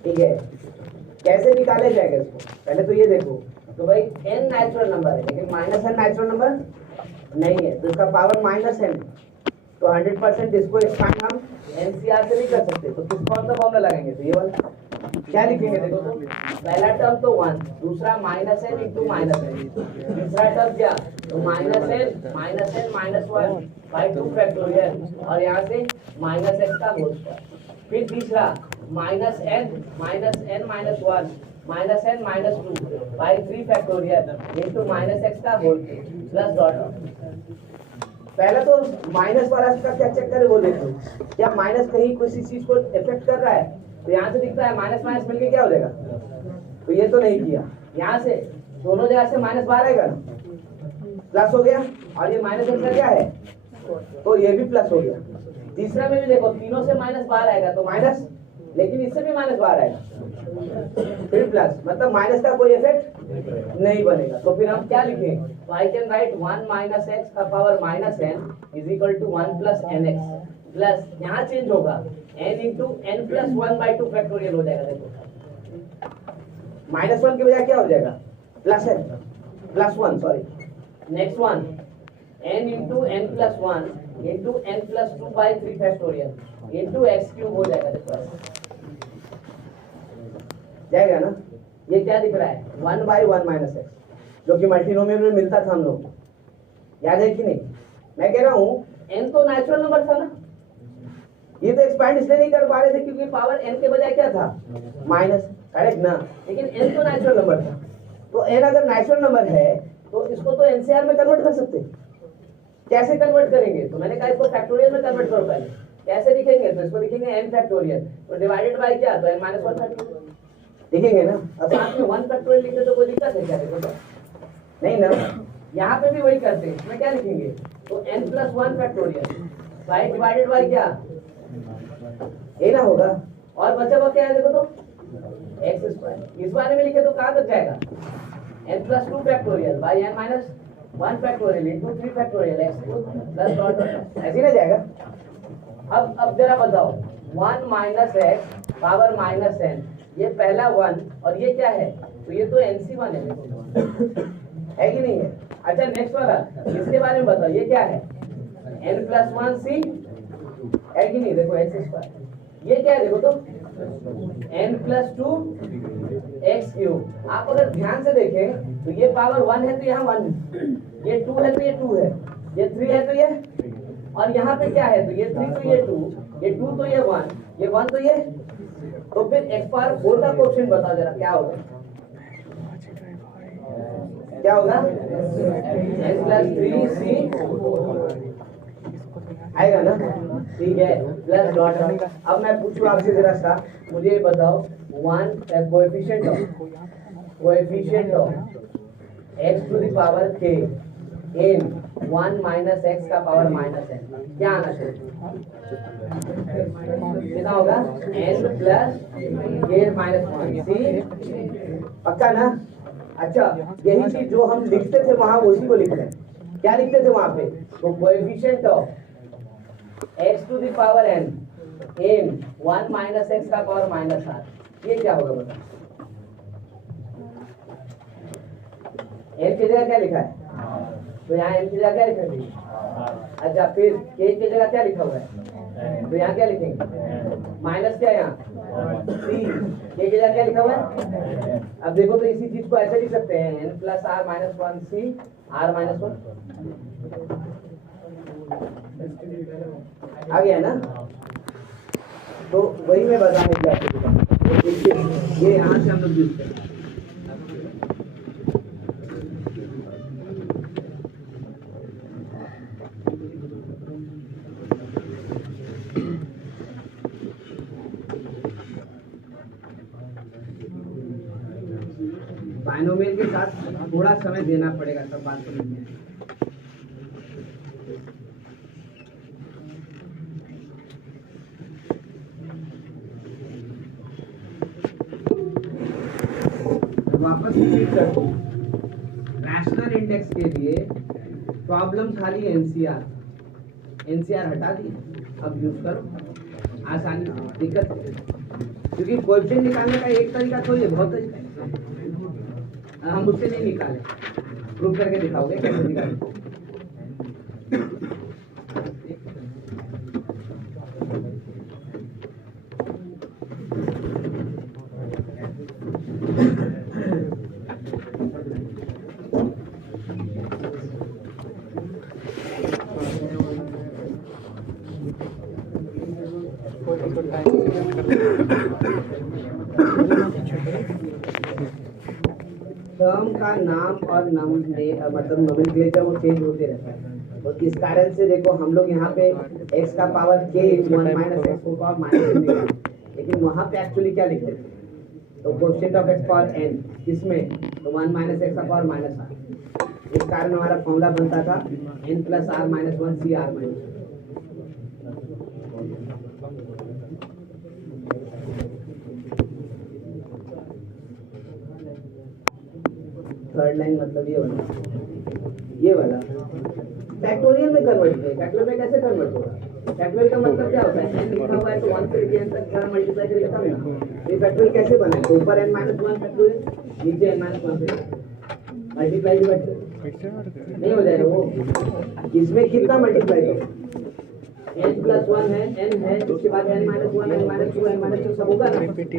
ठीक है, कैसे निकाले जाएगा इसको, पहले तो ये देखो, तो भाई n नेचुरल नंबर है लेकिन -n नेचुरल नंबर नहीं है, तो इसका पावर -n, तो 100% इसको एक्सपांड हम एनसीआर से नहीं कर सकते, तो किस कौन सा फॉर्मूला लगाएंगे, तो ये वाला क्या लिखेंगे, देखो तो पहला टर्म तो 1, दूसरा -n इंटू -n, तीसरा टर्म क्या, तो -n -1/2 फैक्टोरियल और यहाँ से -x का होल स्क्वायर, फिर तीसरा -n -n -1 -n -2/3 factorial into -x का होल प्लस डॉट। पहले तो माइनस वाला का क्या चेक करें वो देखो, क्या माइनस कहीं किसी चीज को इफेक्ट कर रहा है, तो यहाँ से दिखता है माइनस माइनस मिलके क्या हो जाएगा, तो ये तो नहीं किया, यहाँ से दोनों जगह से -12 आएगा ना, प्लस हो गया, और ये -x का क्या है, तो ये भी प्लस हो गया। तीसरा में भी देखो तीनों से -12 आएगा तो माइनस, लेकिन इससे भी -12 आएगा फिर प्लस, मतलब माइनस का कोई इफेक्ट नहीं बनेगा। तो फिर हम क्या लिखेंगे, तो आई कैन राइट 1 - x का power -n is equal to 1 + nx plus, यहाँ चेंज होगा n इंटू n + 1/2 फैक्टोरियल हो जाएगा। देखो -1 के बजाय क्या हो जाएगा, +1 sorry, next one n into n + 1 into n + 2/3 factorial into x³ हो जाएगा। देखो जाएगा ना, ये क्या दिख रहा है 1/1 - x, जो कि मल्टीनोमियल में मिलता था हम लोग, याद है कि नहीं। मैं कह रहा हूँ n तो नेचुरल नंबर था ना, ये तो एक्सपैंड इसलिए नहीं कर पा रहे थे क्योंकि पावर n के बजाय क्या था माइनस, करेक्ट ना, लेकिन n तो नेचुरल नंबर था, तो n अगर नेचुरल नंबर है तो इसको तो NCR में कन्वर्ट कर सकते हैं। कैसे कन्वर्ट करेंगे? तो मैंने कहा इसको फैक्टोरियल में कन्वर्ट करो पहले। कैसे लिखेंगे? तो इसको लिखेंगे n फैक्टोरियल, तो डिवाइडेड बाय क्या? तो n माइनस 1 फैक्टोरियल लिखेंगे ना। अब साथ में 1 फैक्टोरियल लिखे तो कोई दिक्कत है क्या? देखो तो नहीं ना, यहाँ पे भी वही करते हैं। इसमें क्या लिखेंगे? तो n plus 1 factorial by divided by क्या? ये ना होगा, और बचा हुआ क्या है देखो तो x स्क्वायर। इस बारे में लिखे तो कहाँ तक जाएगा? n plus 2 factorial by n minus 1 factorial into 3 factorial x plus dot ऐसे ना जाएगा। अब जरा बताओ, 1 minus x power minus n, ये पहला 1 और ये क्या है? तो ये तो NC1 है कि नहीं है? अच्छा नेक्स्ट वाला, इसके बारे में बताओ, ये क्या है? n प्लस 1 c है कि नहीं? देखो x स्क्वायर, ये क्या है देखो तो n प्लस 2 x क्यूब। आप अगर ध्यान से देखें तो ये पावर 1 है तो यहाँ 1 है, ये 2 है तो ये 2 है, ये 3 है तो ये, और यहाँ पे क्या है? तो ये 3 तो ये 2, ये 2 तो ये 1, ये 1 तो ये, तो फिर x पावर 4 का क्वेश्चन बताओ जरा क्या होगा? क्या होगा? n प्लस 3c आएगा ना, ठीक है, प्लस डॉट। अब मैं पूछूं आपसे जरा सा, मुझे ये बताओ, 1 coefficient of x to the power k n 1 minus x का पावर माइनस n, क्या आना चाहिए? कितना होगा? n plus k minus 1 c, पक्का ना? अच्छा, यही चीज जो हम लिखते थे वहां उसी को लिख रहे हैं। क्या लिखते थे वहां पे? तो coefficient of x to the power n 1 minus x का पावर माइनस r, ये क्या होगा बताओ? n की जगह क्या लिखा है? तो यहाँ n की जगह क्या लिखा है? अच्छा, फिर k की जगह क्या लिखा हुआ है? तो यहाँ क्या लिखेंगे? माइनस क्या यहाँ? c, k की जगह क्या लिखा हुआ है? अब देखो तो इसी चीज को ऐसे लिख सकते हैं, n plus r minus 1 c r minus 1, आ गया ना? तो वही मैं बताने की आपको, ये यहाँ से हम लोग यूज करें। बाइनोमियल के साथ थोड़ा समय देना पड़ेगा, सब बात समझ में आएगी। वापस रिपीट करते हैं, रैशनल इंडेक्स के लिए प्रॉब्लम खाली एनसीआर हटा दी, अब यूज करो आसानी से, दिक्कत क्योंकि कोएफिशिएंट निकालने का एक तरीका थोड़ी है, बहुत तरीका है। हम उससे नहीं निकाले, प्रूव करके दिखाओगे कैसे निकालें? टर्म का नाम और मतलब नोमेनक्लेचर वो चेंज होते रहता है, तो इस कारण से देखो हम लोग यहाँ पे x का पावर k 1 माइनस x को पावर माइनस निकाले, लेकिन वहाँ पे एक्चुअली क्या लिखते थे? तो coefficient of x power n, किसमें? तो 1 माइनस x का पावर माइनस r। इस कारण हमारा फॉर्मूला बनता था n plus r minus 1 c r minus. Third line मतलब ये वाला फैक्टोरियल में कन्वर्ट किया। फैक्टोरियल में कैसे कन्वर्ट होगा? फैक्टोरियल का मतलब क्या होता है? n लिखा हुआ है तो 1 से लेकर n तक सारा मल्टीप्लाई करके खत्म ना। ये फैक्टोरियल कैसे बना है? ऊपर n माइनस 1 फैक्टोरियल, नीचे n माइनस 1 से मल्टीप्लाई डिवाइड नहीं हो जाएगा वो। इसमें कितना मल्टीप्लाई करो? n प्लस 1 है, n है, उसके बाद n minus 1, n minus 2, n minus 2 सब होगा ना,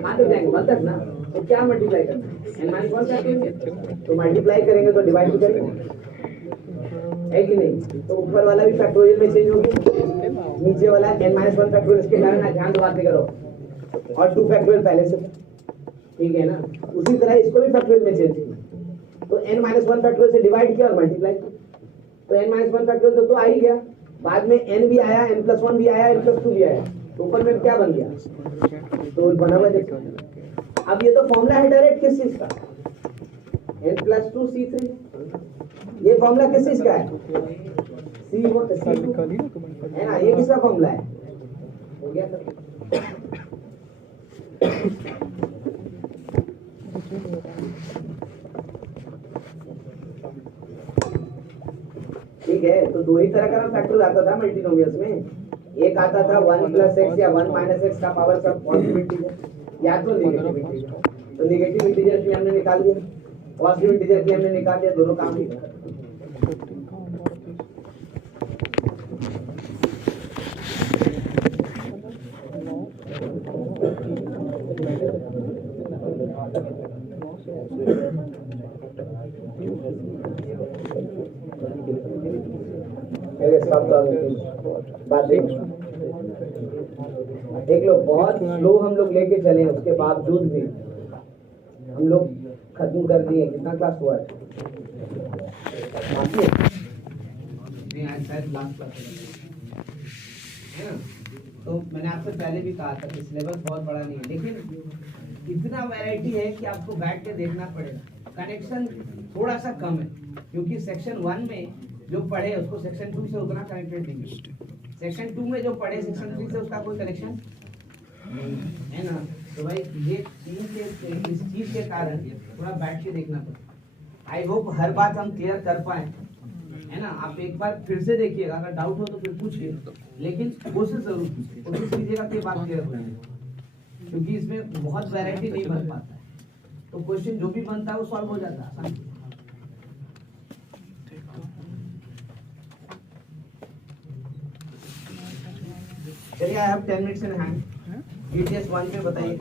आगे जाएंगे बल तक ना। तो क्या मल्टीप्लाई करना है? n माइनस 1 क्या करेंगे? तो मल्टीप्लाई करेंगे तो डिवाइड भी करेंगे, है कि नहीं? तो ऊपर वाला भी फैक्टोरियल में चेंज होगी, नीचे वाला n माइनस 1 फैक्टोरियल, इसके कारण ध्यान दो बात नहीं करो, और 2 फैक्टोरियल पहले से ठीक है ना। उसी तरह इसको भी फैक्टोरियल में चेंज किया, तो n माइनस वन फैक्टोरियल से डिवाइड किया और मल्टीप्लाई किया, तो n माइनस वन फैक्टोरियल तो आ ही गया। बाद में n भी आया, n प्लस वन भी आया, n प्लस टू भी आया, तो ऊपर में क्या बन गया, तो बना हुआ देखो। अब ये तो फॉर्मूला है डायरेक्ट किस चीज का, n plus two C three, ये फॉर्मूला किस चीज का है, सी टू है ना, ये किसका फॉर्मूला है, हो गया सर। ठीक है, तो दो ही तरह का फैक्टर आता था मल्टीनोमियल्स में, एक आता था 1 प्लस एक्स या 1 माइनस एक्स का पावर सब पॉजिटिव इंटीजर या तो नेगेटिव इंटीजर, तो नेगेटिव इंटीजर भी हमने निकाल दिया, पॉजिटिव इंटीजर भी हमने निकाल दिया, दोनों काम ही देख लो, बहुत स्लो हम लोग लेके चले, उसके बावजूद भी हम लोग खत्म कर दिए। कितना क्लास हुआ है, बाकी आज शायद लास्ट क्लास है ना। तो मैंने आपसे पहले भी कहा था कि सिलेबस बहुत बड़ा नहीं है, लेकिन इतना वैरायटी है कि आपको बैठ के देखना पड़ेगा। कनेक्शन थोड़ा सा कम है, क्योंकि सेक्शन 1 में जो पढ़े उसको सेक्शन 2 से उतना कनेक्टेड नहीं है, सेक्शन 2 में जो पढ़े सेक्शन 3 से उसका कोई कनेक्शन है ना। तो भाई ये इस चीज के कारण थोड़ा बैठ के देखना पड़ेगा। आई होप हर बात हम क्लियर कर पाए, है ना। आप एक बार फिर से देखिएगा, अगर डाउट हो तो फिर पूछिए, लेकिन कोशिश जरूर कीजिए, कोशिश कीजिएगा कि बात क्लियर हो जाए, क्योंकि इसमें बहुत वैरायटी नहीं बन पाता है, तो क्वेश्चन जो भी बनता है वो सॉल्व हो जाता है आसान। चलिए, I have 10 minutes in hand. ETS 1 पे बताइए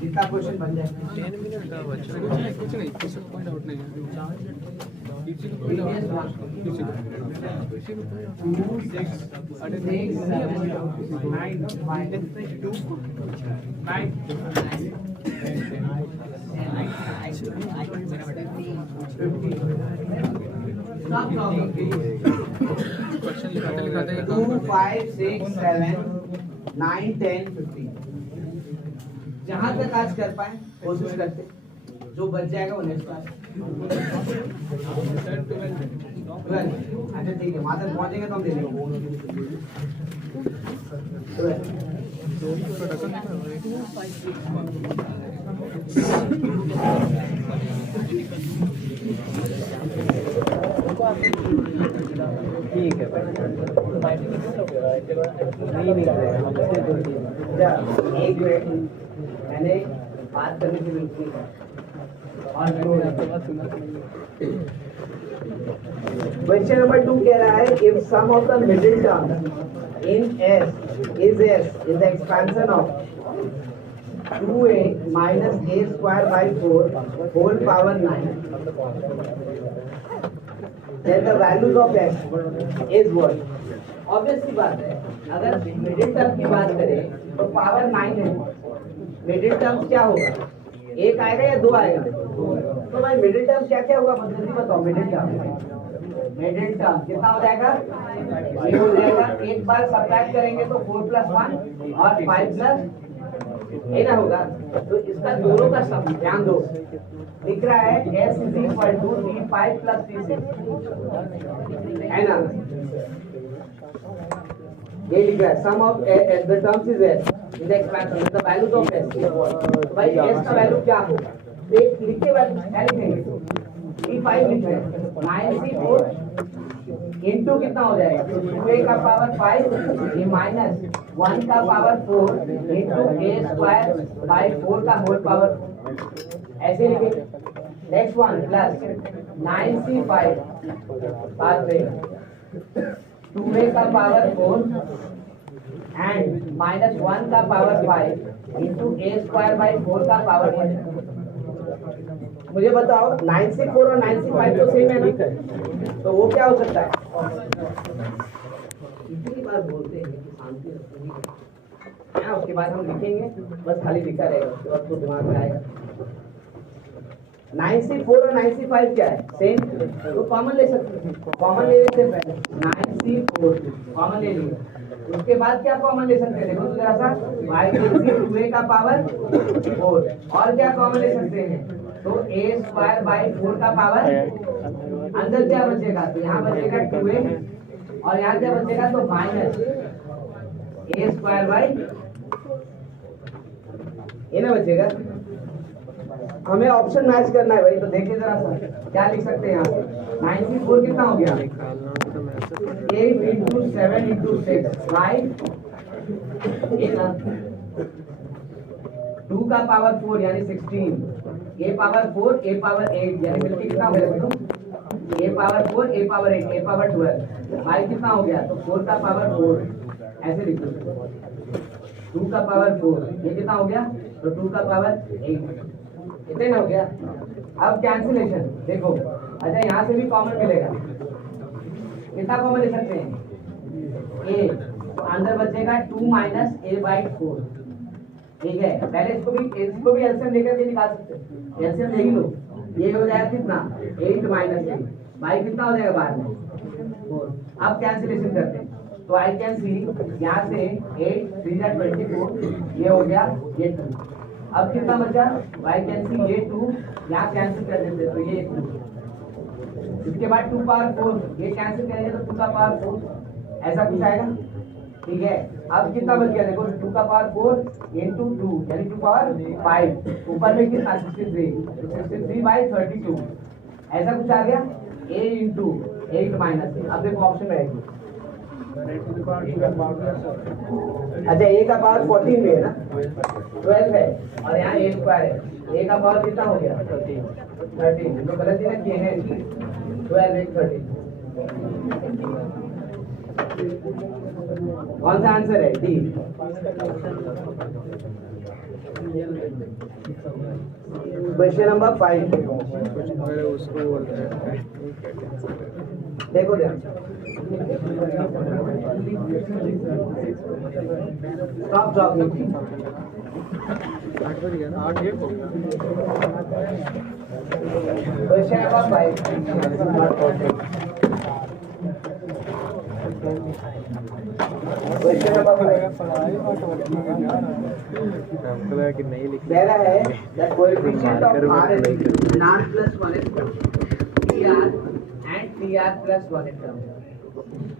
कितना क्वेश्चन बन जाए। 10 मिनट का बच्चा कुछ नहीं पॉइंट आउट नहीं क्वेश्चन लिखाते 2 5 6 7 9 10 15 जहां तक आज कर पाए कोशिश करते, जो बच जाएगा वो नेक्स्ट क्लास। अच्छा ठीक है, वहां तक पहुंचेंगे तो हम दे देंगे। ठीक है, एक मिनट, मैंने बात करने से बिल्कुल क्वेश्चन नंबर 2 कह रहा है, if sum of the middle term in S is the expansion of 2a minus a square by 4 whole power 9, then the values of x is what? Obviously बात है, अगर मिडिल टर्म की बात करें तो पावर 9 है। मिडिल टर्म क्या होगा, एक आएगा या 2 आएगा, तो भाई मिडिल टर्म क्या क्या होगा, जल्दी बताओ। मिडिल टर्म कितना हो जाएगा, ये हो जाएगा। एक बार सब्ट्रैक्ट करेंगे तो 4 + 1 और 5 + ये ना होगा, तो इसका दोनों का सम ध्यान दो, दिख रहा है S = D5 + D6 है ना, ये लिख रहा है sum of the terms is S in the expansion the values of S। तो भाई S का वैल्यू क्या होगा, तो एक लिख के वैल्यू क्या लिखेंगे, D5 लिख रहे हैं, 9C4 इंटू कितना हो जाएगा, 2a का पावर 5 ये माइनस 1 का पावर 4 इंटू a² बाय 4 का होल पावर, ऐसे लिखे। नेक्स्ट वन प्लस 9C5 बात रहेगा 2a का पावर 4 एंड माइनस 1 का पावर 5 इंटू a² बाय 4 का पावर 1। मुझे बताओ 9C4 और 9C5 तो सेम है ना, तो वो क्या हो सकता है, इतनी बार बोलते हैं कि शांति रखो। है ना। उसके बाद हम लिखेंगे, बस खाली लिखा रहेगा, उसके बाद तो दिमाग में आएगा। 9C4 और 9C5 क्या है? सेम, तो कॉमन ले सकते हैं। कॉमन ले लेते हैं पहले 9C4 कॉमन ले लिया, उसके बाद क्या कॉमन ले सकते हैं? देखो तो जरा सा, y 2a का पावर 4, और क्या कॉमन ले सकते हैं? तो a²/4 का पावर, अंदर क्या बचेगा? तो यहाँ बचेगा 2a, और यहाँ क्या बचेगा? तो माइनस a²/, ये ना बचेगा। हमें ऑप्शन मैच करना है भाई, तो देखिए जरा सा क्या लिख सकते हैं यहाँ से। 9C4 कितना हो गया? 8 × 7 × 6 5, ये ना 2 का पावर 4 यानी 16, a पावर 4 a पावर 8 यानी मिलके कितना हो गया? देखो a power 4 a power 8 a power 12, भाई कितना हो गया? तो 4 का पावर 4, ऐसे लिख लो। 2 का पावर 4, ये कितना हो गया? तो 2 का पावर 8, इतना हो गया। अब कैंसिलेशन देखो, अच्छा यहाँ से भी कॉमन मिलेगा, कितना कॉमन ले सकते हैं? a, तो अंदर बचेगा 2 - a/4, ठीक है। पहले इसको भी एलसीएम लेकर के निकाल सकते हैं, एलसीएम ले ही लो, ये हो जाएगा कितना? 8 - a, भाई कितना हो जाएगा बाद में? 4। अब कैंसिलेशन करते हैं, तो आई कैन सी यहाँ से 8 3 × 24, ये हो गया ये 2। अब कितना बचा? आई कैन सी ये 2 यहाँ कैंसिल कर देते, तो ये 2। इसके बाद 2 पावर 4, ये कैंसिल करेंगे तो 2 का पावर 4, ऐसा कुछ आएगा, ठीक है। अब कितना बच गया? देखो 2 का पावर 4 × 2 यानी 2 पावर 5, ऊपर में कितना? 63/32, ऐसा कुछ आ गया। a × 8 - a, अब देखो ऑप्शन रहेगी। अच्छा a का पावर 14 में है ना, 12 है, और यहाँ a² है, a का पावर कितना हो गया? 13, तो गलत ही ना किए हैं, 12 × 13। कौन सा आंसर है? डी। क्वेश्चन नंबर 5 देखो ध्यान, stop question number 5, question number 5 कह रहा है that coefficient of R and R plus 1 is TR and TR plus 1 is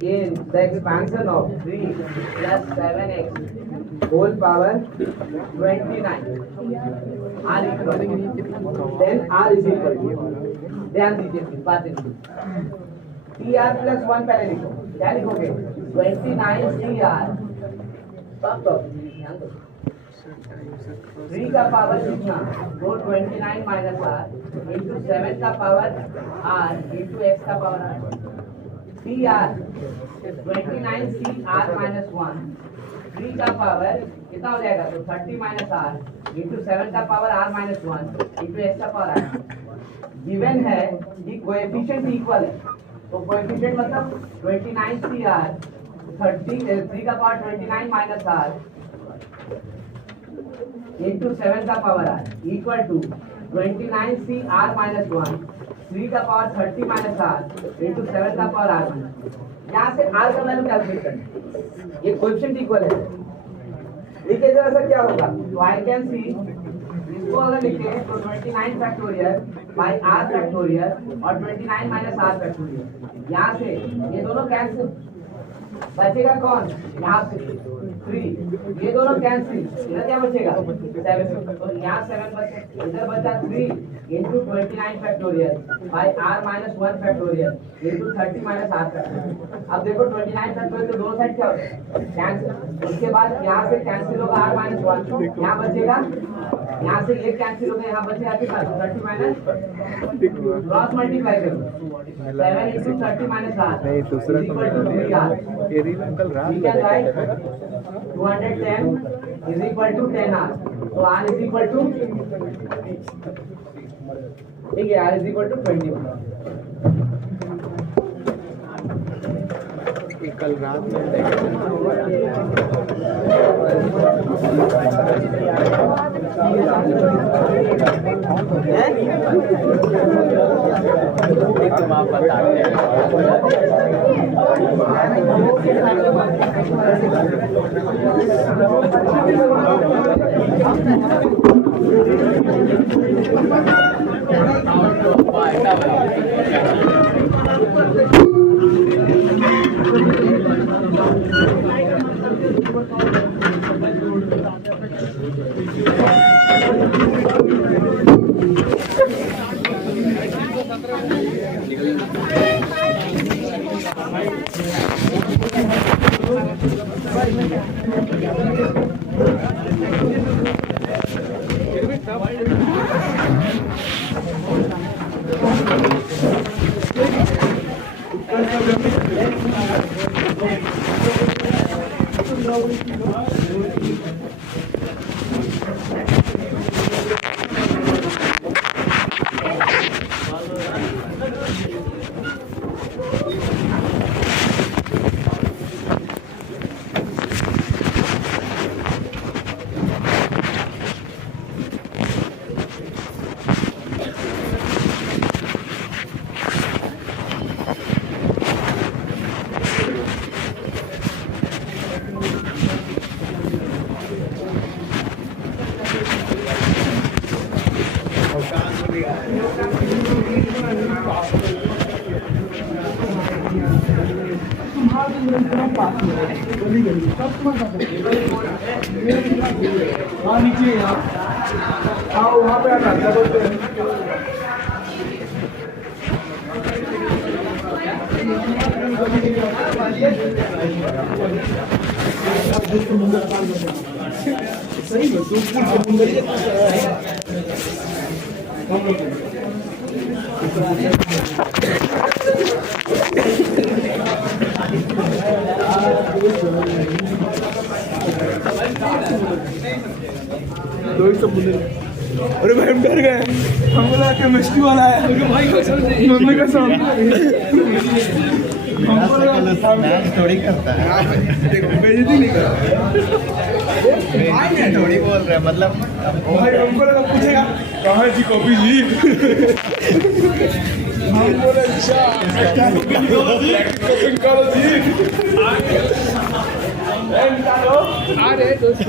in the expansion of 3 plus 7x whole power 29, R equal, then R is equal to, ध्यान दीजिए बात इनकी, TR plus 1 पहले लिखो, क्या लिखोगे? 29 TR, ध्यान दो, 3 का पावर कितना? तो 29 - R इंटू 7 का पावर R इंटू x का पावर R, TR 29 CR - 1, 3 का पावर कितना हो जाएगा? तो 30 - R इंटू 7 का पावर R - 1 इंटू x का पावर R। गिवन है कि कोएफिशिएंट इक्वल है, तो कोएफिशिएंट मतलब 29 CR 3 का पावर 29 - R इंटू 7 का power R equal to 29 CR - 1 3 का पावर 30 - R इंटू 7 का पावर R। यहाँ से R का वैल्यू कैलकुलेट करना, ये कोएफिशिएंट इक्वल है। लिखे जरा सा क्या होगा? तो आई कैन सी, इसको अगर लिखे तो 29 फैक्टोरियल बाई R फैक्टोरियल और 29 - R फैक्टोरियल, यहाँ से ये दोनों कैंसिल, बचेगा कौन? यहाँ से 3, ये दोनों कैंसिल, इधर क्या बचेगा? 7, तो यहाँ 7 बचे, इधर बचा 3 into 29 factorial by R - 1 factorial into 30 - R factorial. अब देखो 29 फैक्टोरियल तो दोनों साइड क्या होता है? कैंसिल, उसके बाद यहाँ से कैंसिल होगा R - 1, यहाँ बचेगा, यहाँ से ये कैंसिल होगा, यहाँ बचेगा कितना? 30 क्रॉस मल्टीप्लाई करो, 7 इंटू 30 - R दूसरा 3R, we can write 210 is equal to 10R, so R is equal to, ठीक है, R is equal to 21। कल रात में देखे तुम आप बताते हाँ नीचे यहाँ हाँ वहाँ पे आना बोलते हैं सही है दो फुल समुंदर अरे भाई हम डर गए हम बोला केमिस्ट्री वाला है मम्मी का सॉन्ग थोड़ी करता है बेइज्जती नहीं कर थोड़ी बोल रहा है मतलब भाई हमको लगा पूछेगा कहाँ जी कॉपी जी हम बोले अच्छा कॉपी करो जी आ रहे दोस्त